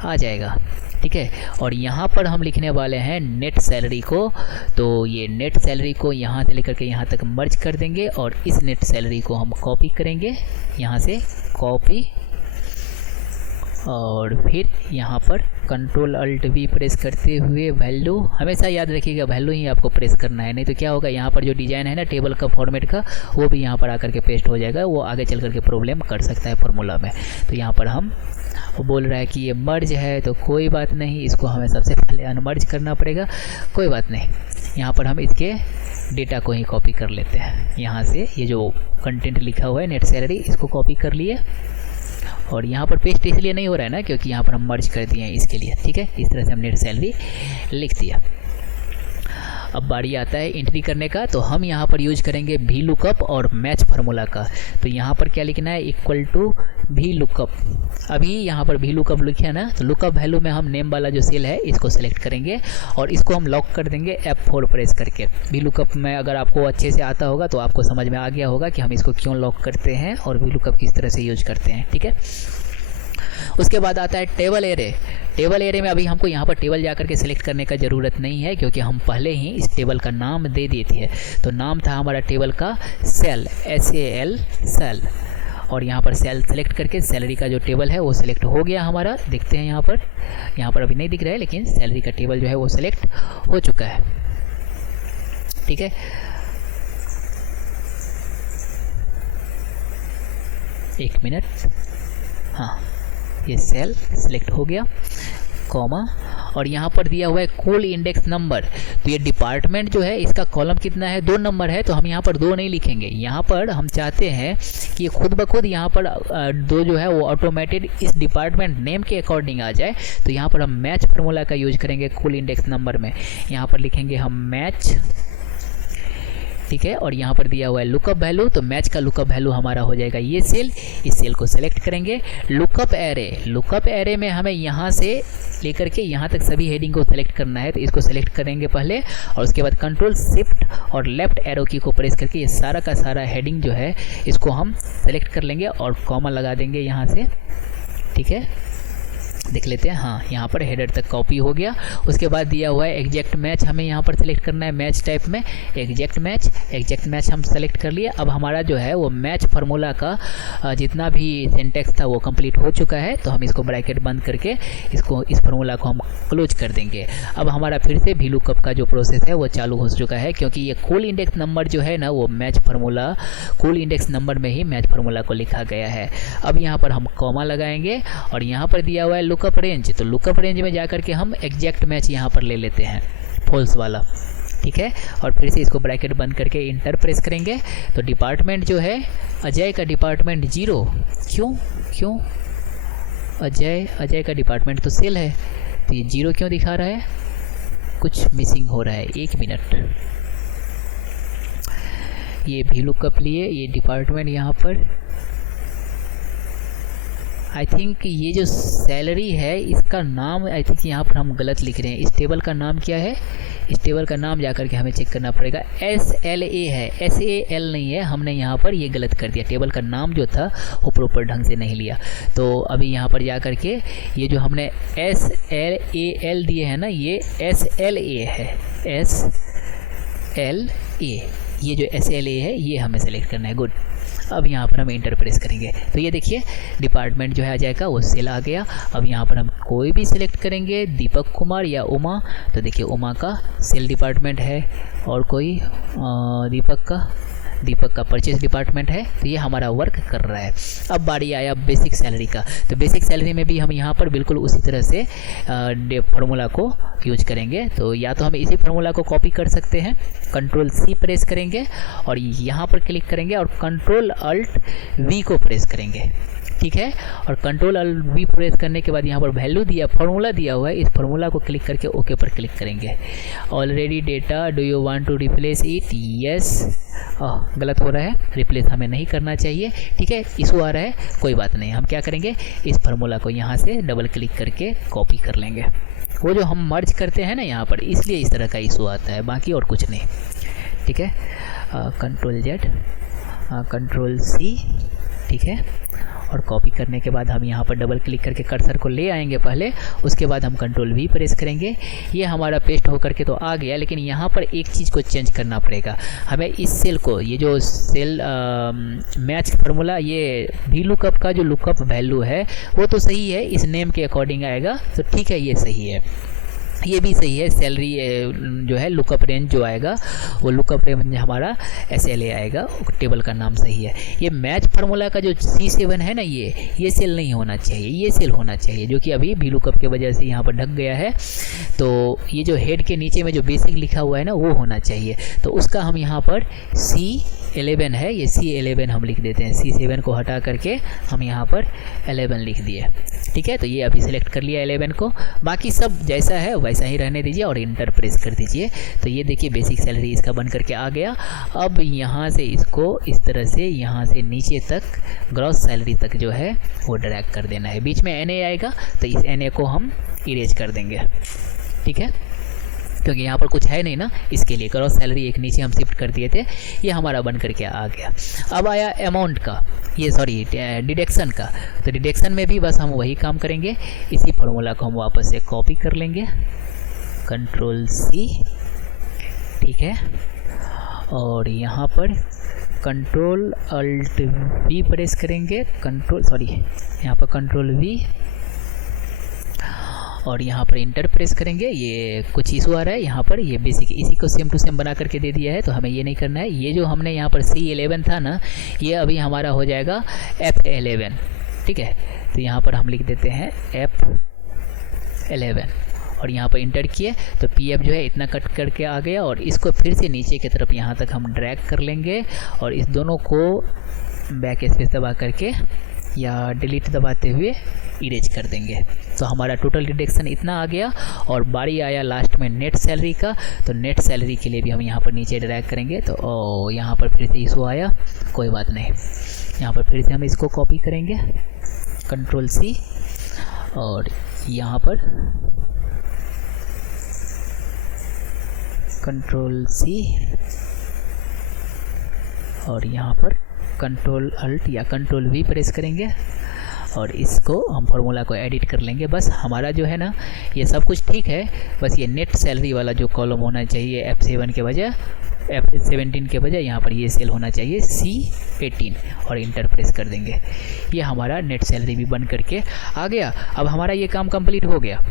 आ जाएगा, ठीक है। और यहाँ पर हम लिखने वाले हैं नेट सैलरी को। तो ये नेट सैलरी को यहाँ से लेकर के यहाँ तक मर्ज कर देंगे और इस नेट सैलरी को हम कॉपी करेंगे, यहाँ से कॉपी और फिर यहाँ पर कंट्रोल अल्ट V प्रेस करते हुए वैल्यू, हमेशा याद रखिएगा वैल्यू ही आपको प्रेस करना है, नहीं तो क्या होगा यहाँ पर जो डिज़ाइन है ना टेबल का फॉर्मेट का वो भी यहाँ पर आकर के पेस्ट हो जाएगा, वो आगे चल कर के प्रॉब्लम कर सकता है फार्मूला में। तो यहाँ पर हम वो बोल रहा है कि ये मर्ज है तो कोई बात नहीं, इसको हमें सबसे पहले अनमर्ज करना पड़ेगा, कोई बात नहीं। यहाँ पर हम इसके डेटा को ही कॉपी कर लेते हैं, यहाँ से ये जो कंटेंट लिखा हुआ है नेट सैलरी इसको कॉपी कर लिए और यहाँ पर पेस्ट इसलिए नहीं हो रहा है ना क्योंकि यहाँ पर हम मर्ज कर दिए हैं इसके लिए, ठीक है। इस तरह से हम नेट सैलरी लिख दिया। अब बारी आता है एंट्री करने का। तो हम यहाँ पर यूज करेंगे वी लुकअप और मैच फार्मूला का। तो यहाँ पर क्या लिखना है, इक्वल टू वी लुकअप। अभी यहाँ पर वी लुकअप लिखे ना, तो लुकअप वैल्यू में हम नेम वाला जो सेल है इसको सेलेक्ट करेंगे और इसको हम लॉक कर देंगे F4 प्रेस करके। वी लुकअप में अगर आपको अच्छे से आता होगा तो आपको समझ में आ गया होगा कि हम इसको क्यों लॉक करते हैं और वी लुकअप किस तरह से यूज करते हैं, ठीक है। उसके बाद आता है टेबल एरे। टेबल एरे में अभी हमको यहाँ पर टेबल जाकर के सिलेक्ट करने का ज़रूरत नहीं है क्योंकि हम पहले ही इस टेबल का नाम दे दिए थे। तो नाम था हमारा टेबल का सेल, SAL सेल। और यहाँ पर सेल सेलेक्ट करके सैलरी का जो टेबल है वो सिलेक्ट हो गया हमारा। देखते हैं यहाँ पर अभी नहीं दिख रहा है लेकिन सैलरी का टेबल जो है वो सिलेक्ट हो चुका है, ठीक है। एक मिनट, हाँ, ये सेल सिलेक्ट हो गया, कॉमा, और यहाँ पर दिया हुआ है कुल इंडेक्स नंबर। तो ये डिपार्टमेंट जो है इसका कॉलम कितना है, 2 नंबर है, तो हम यहाँ पर 2 नहीं लिखेंगे। यहाँ पर हम चाहते हैं कि खुद ब खुद यहाँ पर 2 जो है वो ऑटोमेटेड इस डिपार्टमेंट नेम के अकॉर्डिंग आ जाए। तो यहाँ पर हम मैच फार्मूला का यूज करेंगे कुल इंडेक्स नंबर में। यहाँ पर लिखेंगे हम मैच, ठीक है। और यहाँ पर दिया हुआ है लुकअप वैल्यू, तो मैच का लुकअप वैल्यू हमारा हो जाएगा ये सेल। इस सेल को सेलेक्ट करेंगे। लुकअप एरे में हमें यहाँ से लेकर के यहाँ तक सभी हेडिंग को सेलेक्ट करना है। तो इसको सेलेक्ट करेंगे पहले और उसके बाद कंट्रोल शिफ्ट और लेफ्ट एरो की को प्रेस करके ये सारा का सारा हेडिंग जो है इसको हम सेलेक्ट कर लेंगे और कॉमा लगा देंगे यहाँ से, ठीक है। देख लेते हैं, हाँ, यहाँ पर हेडर तक कॉपी हो गया। उसके बाद दिया हुआ है एग्जैक्ट मैच, हमें यहाँ पर सेलेक्ट करना है मैच टाइप में। एग्जैक्ट मैच हम सेलेक्ट कर लिए। अब हमारा जो है वो मैच फार्मूला का जितना भी सिंटेक्स था वो कंप्लीट हो चुका है। तो हम इसको ब्रैकेट बंद करके इस फार्मूला को हम क्लोज कर देंगे। अब हमारा फिर से वी लुकअप का जो प्रोसेस है वो चालू हो चुका है क्योंकि ये कुल इंडेक्स नंबर जो है ना वो मैच फार्मूला, कुल इंडेक्स नंबर में ही मैच फार्मूला को लिखा गया है। अब यहाँ पर हम कॉमा लगाएंगे और यहाँ पर दिया हुआ है लुकअप रेंज। तो लुकअप रेंज में जाकर के हम एग्जैक्ट मैच यहाँ पर ले लेते हैं, फॉल्स वाला, ठीक है। और फिर से इसको ब्रैकेट बंद करके इंटर प्रेस करेंगे। तो डिपार्टमेंट जो है अजय का डिपार्टमेंट 0, क्यों अजय का डिपार्टमेंट तो सेल है, तो ये 0 क्यों दिखा रहा है, कुछ मिसिंग हो रहा है। 1 मिनट, ये भी लुकअप लिए, ये डिपार्टमेंट यहाँ पर आई थिंक ये जो सैलरी है इसका नाम आई थिंक यहाँ पर हम गलत लिख रहे हैं। इस टेबल का नाम क्या है, इस टेबल का नाम जा कर के हमें चेक करना पड़ेगा। SLA है, SAL नहीं है, हमने यहाँ पर ये गलत कर दिया। टेबल का नाम जो था वो प्रॉपर ढंग से नहीं लिया। तो अभी यहाँ पर जा कर के ये जो हमने SLAL दिए हैं ना, ये SLA है, SLA, ये जो SLA है ये हमें सेलेक्ट करना है। गुड। अब यहाँ पर हम इंटर प्रेस करेंगे तो ये देखिए डिपार्टमेंट जो है आ जाएगा, वो सेल आ गया। अब यहाँ पर हम कोई भी सिलेक्ट करेंगे, दीपक कुमार या उमा, तो देखिए उमा का सेल डिपार्टमेंट है, और कोई दीपक का परचेज डिपार्टमेंट है। तो ये हमारा वर्क कर रहा है। अब बारी आया बेसिक सैलरी का, तो बेसिक सैलरी में भी हम यहाँ पर बिल्कुल उसी तरह से फार्मूला को यूज करेंगे। तो या तो हम इसी फार्मूला को कॉपी कर सकते हैं, Ctrl+C प्रेस करेंगे और यहाँ पर क्लिक करेंगे और Ctrl+Alt+V को प्रेस करेंगे, ठीक है। और Ctrl+Alt+V प्रेस करने के बाद यहाँ पर वैल्यू दिया, फार्मूला दिया हुआ है, इस फार्मूला को क्लिक करके ओके पर क्लिक करेंगे। Already data, do you want to replace it, yes. गलत हो रहा है, रिप्लेस हमें नहीं करना चाहिए, ठीक है। इशू आ रहा है, कोई बात नहीं, हम क्या करेंगे, इस फार्मूला को यहाँ से डबल क्लिक करके कॉपी कर लेंगे। वो जो हम मर्ज करते हैं ना यहाँ पर, इसलिए इस तरह का इशू आता है, बाकी और कुछ नहीं, ठीक है। Ctrl+Z, Ctrl+C, ठीक है। और कॉपी करने के बाद हम यहाँ पर डबल क्लिक करके कर्सर को ले आएंगे पहले, उसके बाद हम Ctrl+V प्रेस करेंगे। ये हमारा पेस्ट होकर के तो आ गया, लेकिन यहाँ पर एक चीज़ को चेंज करना पड़ेगा हमें। इस सेल को, ये जो सेल मैच फार्मूला, ये भी लुकअप का जो लुकअप वैल्यू है वो तो सही है, इस नेम के अकॉर्डिंग आएगा, तो ठीक है, ये सही है, ये भी सही है। सैलरी जो है लुकअप रेंज जो आएगा वो लुकअप रेंज हमारा SLA आएगा, टेबल का नाम सही है। ये मैच फार्मूला का जो C7 है ना, ये सेल नहीं होना चाहिए, ये सेल होना चाहिए, जो कि अभी भी लुकअप के वजह से यहाँ पर ढक गया है। तो ये जो हेड के नीचे में जो बेसिक लिखा हुआ है ना, वो होना चाहिए। तो उसका हम यहाँ पर C11 है, ये C11 हम लिख देते हैं। C7 को हटा करके हम यहाँ पर 11 लिख दिए, ठीक है। तो ये अभी सेलेक्ट कर लिया 11 को, बाकी सब जैसा है वैसा ही रहने दीजिए और इंटर प्रेस कर दीजिए। तो ये देखिए बेसिक सैलरी इसका बन करके आ गया। अब यहाँ से इसको इस तरह से यहाँ से नीचे तक ग्रॉस सैलरी तक जो है वो ड्रैग कर देना है। बीच में NA आएगा तो इस NA को हम इरेज कर देंगे, ठीक है, क्योंकि यहाँ पर कुछ है नहीं ना, इसके लिए ग्रॉस सैलरी एक नीचे हम शिफ्ट कर दिए थे, ये हमारा बन करके आ गया। अब आया अमाउंट का, ये सॉरी डिडक्शन का। तो डिडक्शन में भी बस हम वही काम करेंगे, इसी फार्मूला को हम वापस से कॉपी कर लेंगे, Ctrl+C, ठीक है। और यहाँ पर Ctrl+Alt+V प्रेस करेंगे, यहाँ पर Ctrl+V और यहाँ पर इंटर प्रेस करेंगे। ये कुछ इशू आ रहा है यहाँ पर, ये बेसिक इसी को सेम टू सेम बना करके दे दिया है, तो हमें ये नहीं करना है। ये जो हमने यहाँ पर C11 था ना, ये अभी हमारा हो जाएगा F11, ठीक है। तो यहाँ पर हम लिख देते हैं F11 और यहाँ पर इंटर किए तो PF जो है इतना कट करके आ गया। और इसको फिर से नीचे की तरफ यहाँ तक हम ड्रैग कर लेंगे और इस दोनों को बैक स्पेस दबा करके या डिलीट दबाते हुए इरेज कर देंगे। तो हमारा टोटल डिडक्शन इतना आ गया। और बारी आया लास्ट में नेट सैलरी का, तो नेट सैलरी के लिए भी हम यहाँ पर नीचे ड्रैग करेंगे। तो यहाँ पर फिर से इशू आया, कोई बात नहीं, यहाँ पर फिर से हम इसको कॉपी करेंगे, Ctrl+C और यहाँ पर Ctrl+C और यहाँ पर Ctrl+Alt या Ctrl+V प्रेस करेंगे और इसको हम फार्मूला को एडिट कर लेंगे। बस हमारा जो है ना ये सब कुछ ठीक है, बस ये नेट सैलरी वाला जो कॉलम होना चाहिए F7 के बजाय, F17 के बजाय यहाँ पर ये सेल होना चाहिए C18 और इंटर प्रेस कर देंगे। ये हमारा नेट सैलरी भी बन करके आ गया। अब हमारा ये काम कंप्लीट हो गया।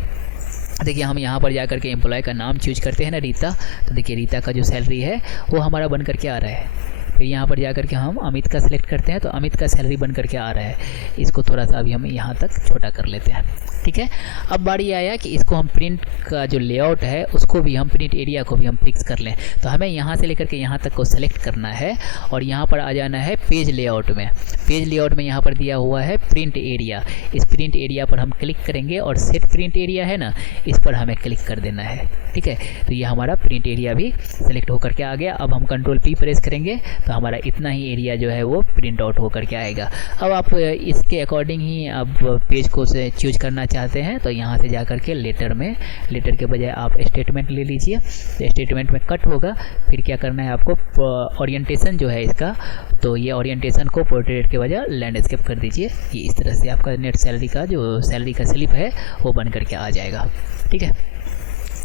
देखिए हम यहाँ पर जा कर के एम्प्लॉय का नाम चूज करते हैं ना, रीता, तो देखिए रीता का जो सैलरी है वो हमारा बन करके आ रहा है। फिर यहाँ पर जा कर के हम अमित का सिलेक्ट करते हैं तो अमित का सैलरी बन करके आ रहा है। इसको थोड़ा सा अभी हम यहाँ तक छोटा कर लेते हैं, ठीक है। अब बारी आया कि इसको हम प्रिंट का जो लेआउट है उसको भी हम, प्रिंट एरिया को भी हम फिक्स कर लें। तो हमें यहाँ से लेकर के यहाँ तक को सेलेक्ट करना है और यहाँ पर आ जाना है पेज लेआउट में। पेज लेआउट में यहाँ पर दिया हुआ है प्रिंट एरिया, इस प्रिंट एरिया पर हम क्लिक करेंगे और सेट प्रिंट एरिया है ना, इस पर हमें क्लिक कर देना है। ठीक है, तो ये हमारा प्रिंट एरिया भी सेलेक्ट होकर के आ गया। अब हम कंट्रोल P प्रेस करेंगे तो हमारा इतना ही एरिया जो है वो प्रिंट आउट होकर के आएगा। अब आप इसके अकॉर्डिंग ही अब पेज को से चूज करना चाहते हैं तो यहाँ से जा कर के लेटर में, लेटर के बजाय आप स्टेटमेंट ले लीजिए, तो स्टेटमेंट में कट होगा। फिर क्या करना है आपको, ओरिएंटेशन जो है इसका, तो ये ओरिएंटेशन को पोर्ट्रेट के बजाय लैंडस्केप कर दीजिए। ये इस तरह से आपका नेट सैलरी का जो सैलरी का स्लिप है वो बन करके आ जाएगा। ठीक है,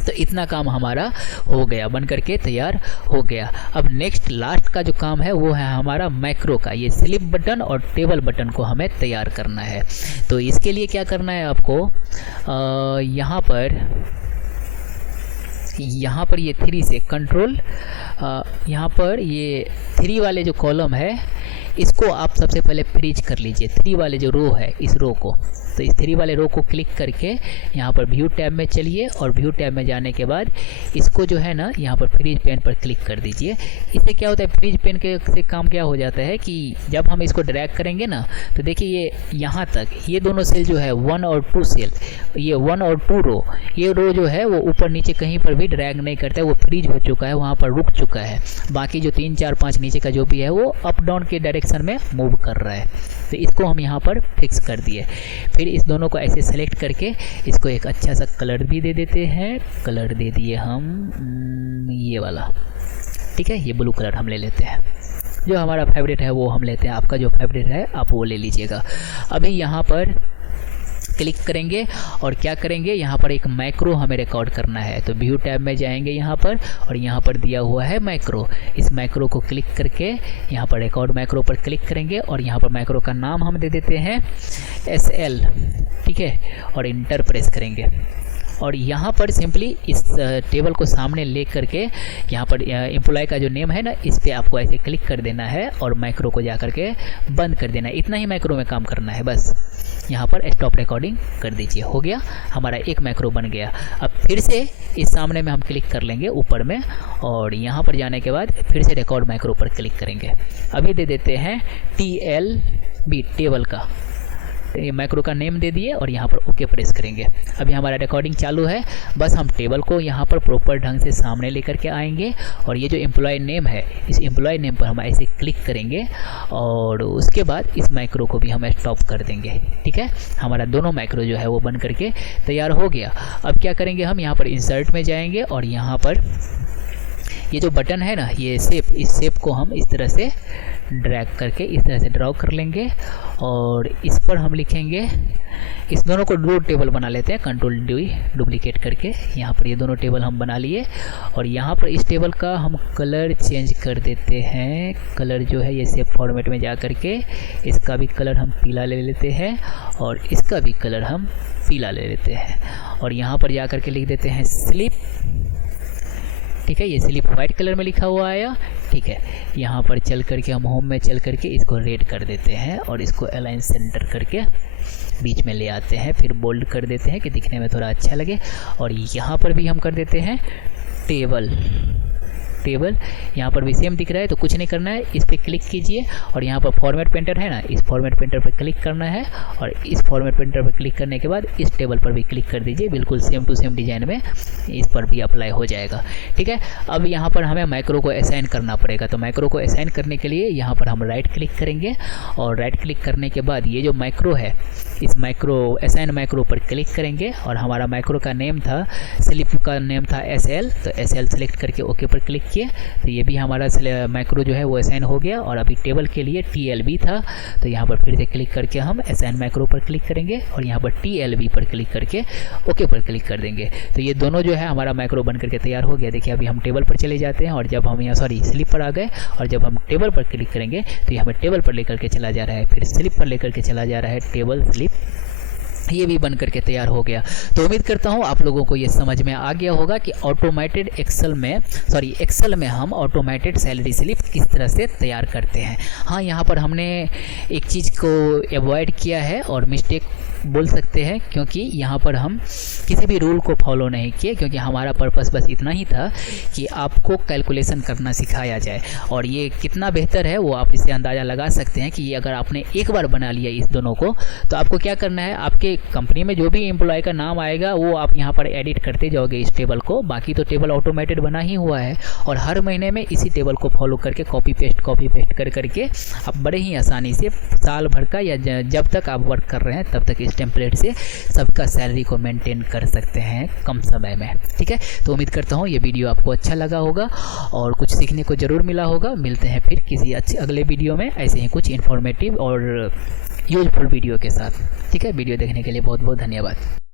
तो इतना काम हमारा हो गया, बन करके तैयार हो गया। अब नेक्स्ट लास्ट का जो काम है वो है हमारा मैक्रो का। ये स्लिप बटन और टेबल बटन को हमें तैयार करना है। तो इसके लिए क्या करना है आपको, यहाँ पर ये 3 से कंट्रोल, यहाँ पर ये 3 वाले जो कॉलम है इसको आप सबसे पहले फ्रीज कर लीजिए। 3 वाले जो रो है, इस रो को, तो इस 3 वाले रो को क्लिक करके यहाँ पर व्यू टैब में चलिए और व्यू टैब में जाने के बाद इसको जो है ना यहाँ पर फ्रीज पेन पर क्लिक कर दीजिए। इससे क्या होता है, फ्रीज पेन के से काम क्या हो जाता है कि जब हम इसको ड्रैग करेंगे ना तो देखिए ये यहाँ तक ये दोनों सेल जो है 1 और 2 सेल, ये 1 और 2 रो, ये रो जो है वो ऊपर नीचे कहीं पर भी ड्रैग नहीं करता है, वो फ्रीज हो चुका है, वहाँ पर रुक चुका है। बाकी जो 3, 4, 5 नीचे का जो भी है वो अप डाउन के डायरेक्शन में मूव कर रहा है। तो इसको हम यहाँ पर फिक्स कर दिए। फिर इस दोनों को ऐसे सेलेक्ट करके इसको एक अच्छा सा कलर भी दे देते हैं। कलर दे दिए हम ये वाला, ठीक है, ये ब्लू कलर हम ले लेते हैं। जो हमारा फेवरेट है वो हम लेते हैं, आपका जो फेवरेट है आप वो ले लीजिएगा। अभी यहाँ पर क्लिक करेंगे और क्या करेंगे, यहाँ पर एक मैक्रो हमें रिकॉर्ड करना है। तो व्यू टैब में जाएंगे यहाँ पर और यहाँ पर दिया हुआ है मैक्रो, इस मैक्रो को क्लिक करके यहाँ पर रिकॉर्ड मैक्रो पर क्लिक करेंगे और यहाँ पर मैक्रो का नाम हम दे देते हैं SL, ठीक है, और इंटर प्रेस करेंगे। और यहाँ पर सिंपली इस टेबल को सामने ले करके यहाँ पर एम्प्लॉय का जो नेम है ना, इस पर आपको ऐसे क्लिक कर देना है और मैक्रो को जा करके बंद कर देना है। इतना ही मैक्रो में काम करना है बस। यहाँ पर स्टॉप रिकॉर्डिंग कर दीजिए, हो गया, हमारा एक मैक्रो बन गया। अब फिर से इस सामने में हम क्लिक कर लेंगे ऊपर में और यहाँ पर जाने के बाद फिर से रिकॉर्ड मैक्रो पर क्लिक करेंगे। अभी दे देते हैं TLB, टेबल का ये मैक्रो का नेम दे दिए और यहाँ पर ओके प्रेस करेंगे। अभी हमारा रिकॉर्डिंग चालू है, बस हम टेबल को यहाँ पर प्रॉपर ढंग से सामने लेकर के आएंगे और ये जो एम्प्लॉय नेम है, इस एम्प्लॉय नेम पर हम ऐसे क्लिक करेंगे और उसके बाद इस मैक्रो को भी हम स्टॉप कर देंगे। ठीक है, हमारा दोनों मैक्रो जो है वो बन करके तैयार हो गया। अब क्या करेंगे, हम यहाँ पर इंसर्ट में जाएंगे और यहाँ पर ये जो बटन है ना, ये शेप, इस शेप को हम इस तरह से ड्रैग करके इस तरह से ड्रॉ कर लेंगे और इस पर हम लिखेंगे, इस दोनों को दो टेबल बना लेते हैं, कंट्रोल D डुप्लीकेट करके यहाँ पर ये दोनों टेबल हम बना लिए और यहाँ पर इस टेबल का हम कलर चेंज कर देते हैं। कलर जो है ये शेप फॉर्मेट में जा करके इसका भी कलर हम पीला ले लेते हैं और इसका भी कलर हम पीला ले लेते हैं और यहाँ पर जा करके लिख देते हैं स्लिप। ठीक है, ये स्लिप वाइट कलर में लिखा हुआ आया। ठीक है, यहाँ पर चल करके हम होम में चल करके इसको रेड कर देते हैं और इसको अलाइन सेंटर करके बीच में ले आते हैं, फिर बोल्ड कर देते हैं कि दिखने में थोड़ा अच्छा लगे। और यहाँ पर भी हम कर देते हैं टेबल। यहाँ पर भी सेम दिख रहा है तो कुछ नहीं करना है, इस पर क्लिक कीजिए और यहाँ पर फॉर्मेट पेंटर है ना, इस फॉर्मेट पेंटर पर क्लिक करना है और इस फॉर्मेट पेंटर पर क्लिक करने के बाद इस टेबल पर भी क्लिक कर दीजिए, बिल्कुल सेम टू सेम डिज़ाइन में इस पर भी अप्लाई हो जाएगा। ठीक है, अब यहाँ पर हमें मैक्रो को असाइन करना पड़ेगा। तो मैक्रो को असाइन करने के लिए यहाँ पर हम राइट क्लिक करेंगे और राइट क्लिक करने के बाद ये जो मैक्रो है, इस मैक्रो असाइन मैक्रो पर क्लिक करेंगे और हमारा मैक्रो का नेम था, स्लिप का नेम था SL, तो SL सेलेक्ट करके ओके पर क्लिक किए तो ये भी हमारा मैक्रो जो है वो असाइन हो गया। और अभी टेबल के लिए TLB था तो यहाँ पर फिर से क्लिक करके हम असाइन मैक्रो पर क्लिक करेंगे और यहाँ पर TLB पर क्लिक करके ओके पर क्लिक कर देंगे। तो ये दोनों जो है हमारा मैक्रो बन करके तैयार हो गया। देखिए अभी हम टेबल पर चले जाते हैं और जब हम यहाँ स्लिप पर आ गए और जब हम टेबल पर क्लिक करेंगे तो ये हमें टेबल पर लेकर के चला जा रहा है, फिर स्लिप पर लेकर के चला जा रहा है, टेबल स्लिप, ये भी बन करके तैयार हो गया। तो उम्मीद करता हूँ आप लोगों को ये समझ में आ गया होगा कि ऑटोमेटेड एक्सेल में हम ऑटोमेटेड सैलरी स्लिप किस तरह से तैयार करते हैं। हाँ, यहाँ पर हमने एक चीज़ को अवॉइड किया है और मिस्टेक बोल सकते हैं, क्योंकि यहाँ पर हम किसी भी रूल को फॉलो नहीं किए, क्योंकि हमारा पर्पस बस इतना ही था कि आपको कैलकुलेशन करना सिखाया जाए। और ये कितना बेहतर है वो आप इससे अंदाज़ा लगा सकते हैं कि ये अगर आपने एक बार बना लिया इस दोनों को, तो आपको क्या करना है, आपके कंपनी में जो भी एम्प्लॉय का नाम आएगा वो आप यहाँ पर एडिट करते जाओगे इस टेबल को। बाकी तो टेबल ऑटोमेटेड बना ही हुआ है, और हर महीने में इसी टेबल को फॉलो करके कॉपी पेस्ट कर करके आप बड़े ही आसानी से साल भर का या जब तक आप वर्क कर रहे हैं तब तक इस टेम्पलेट से सबका सैलरी को मेंटेन कर सकते हैं कम समय में। ठीक है, तो उम्मीद करता हूँ ये वीडियो आपको अच्छा लगा होगा और कुछ सीखने को ज़रूर मिला होगा। मिलते हैं फिर किसी अच्छे अगले वीडियो में ऐसे ही कुछ इन्फॉर्मेटिव और यूजफुल वीडियो के साथ। ठीक है, वीडियो देखने के लिए बहुत बहुत धन्यवाद।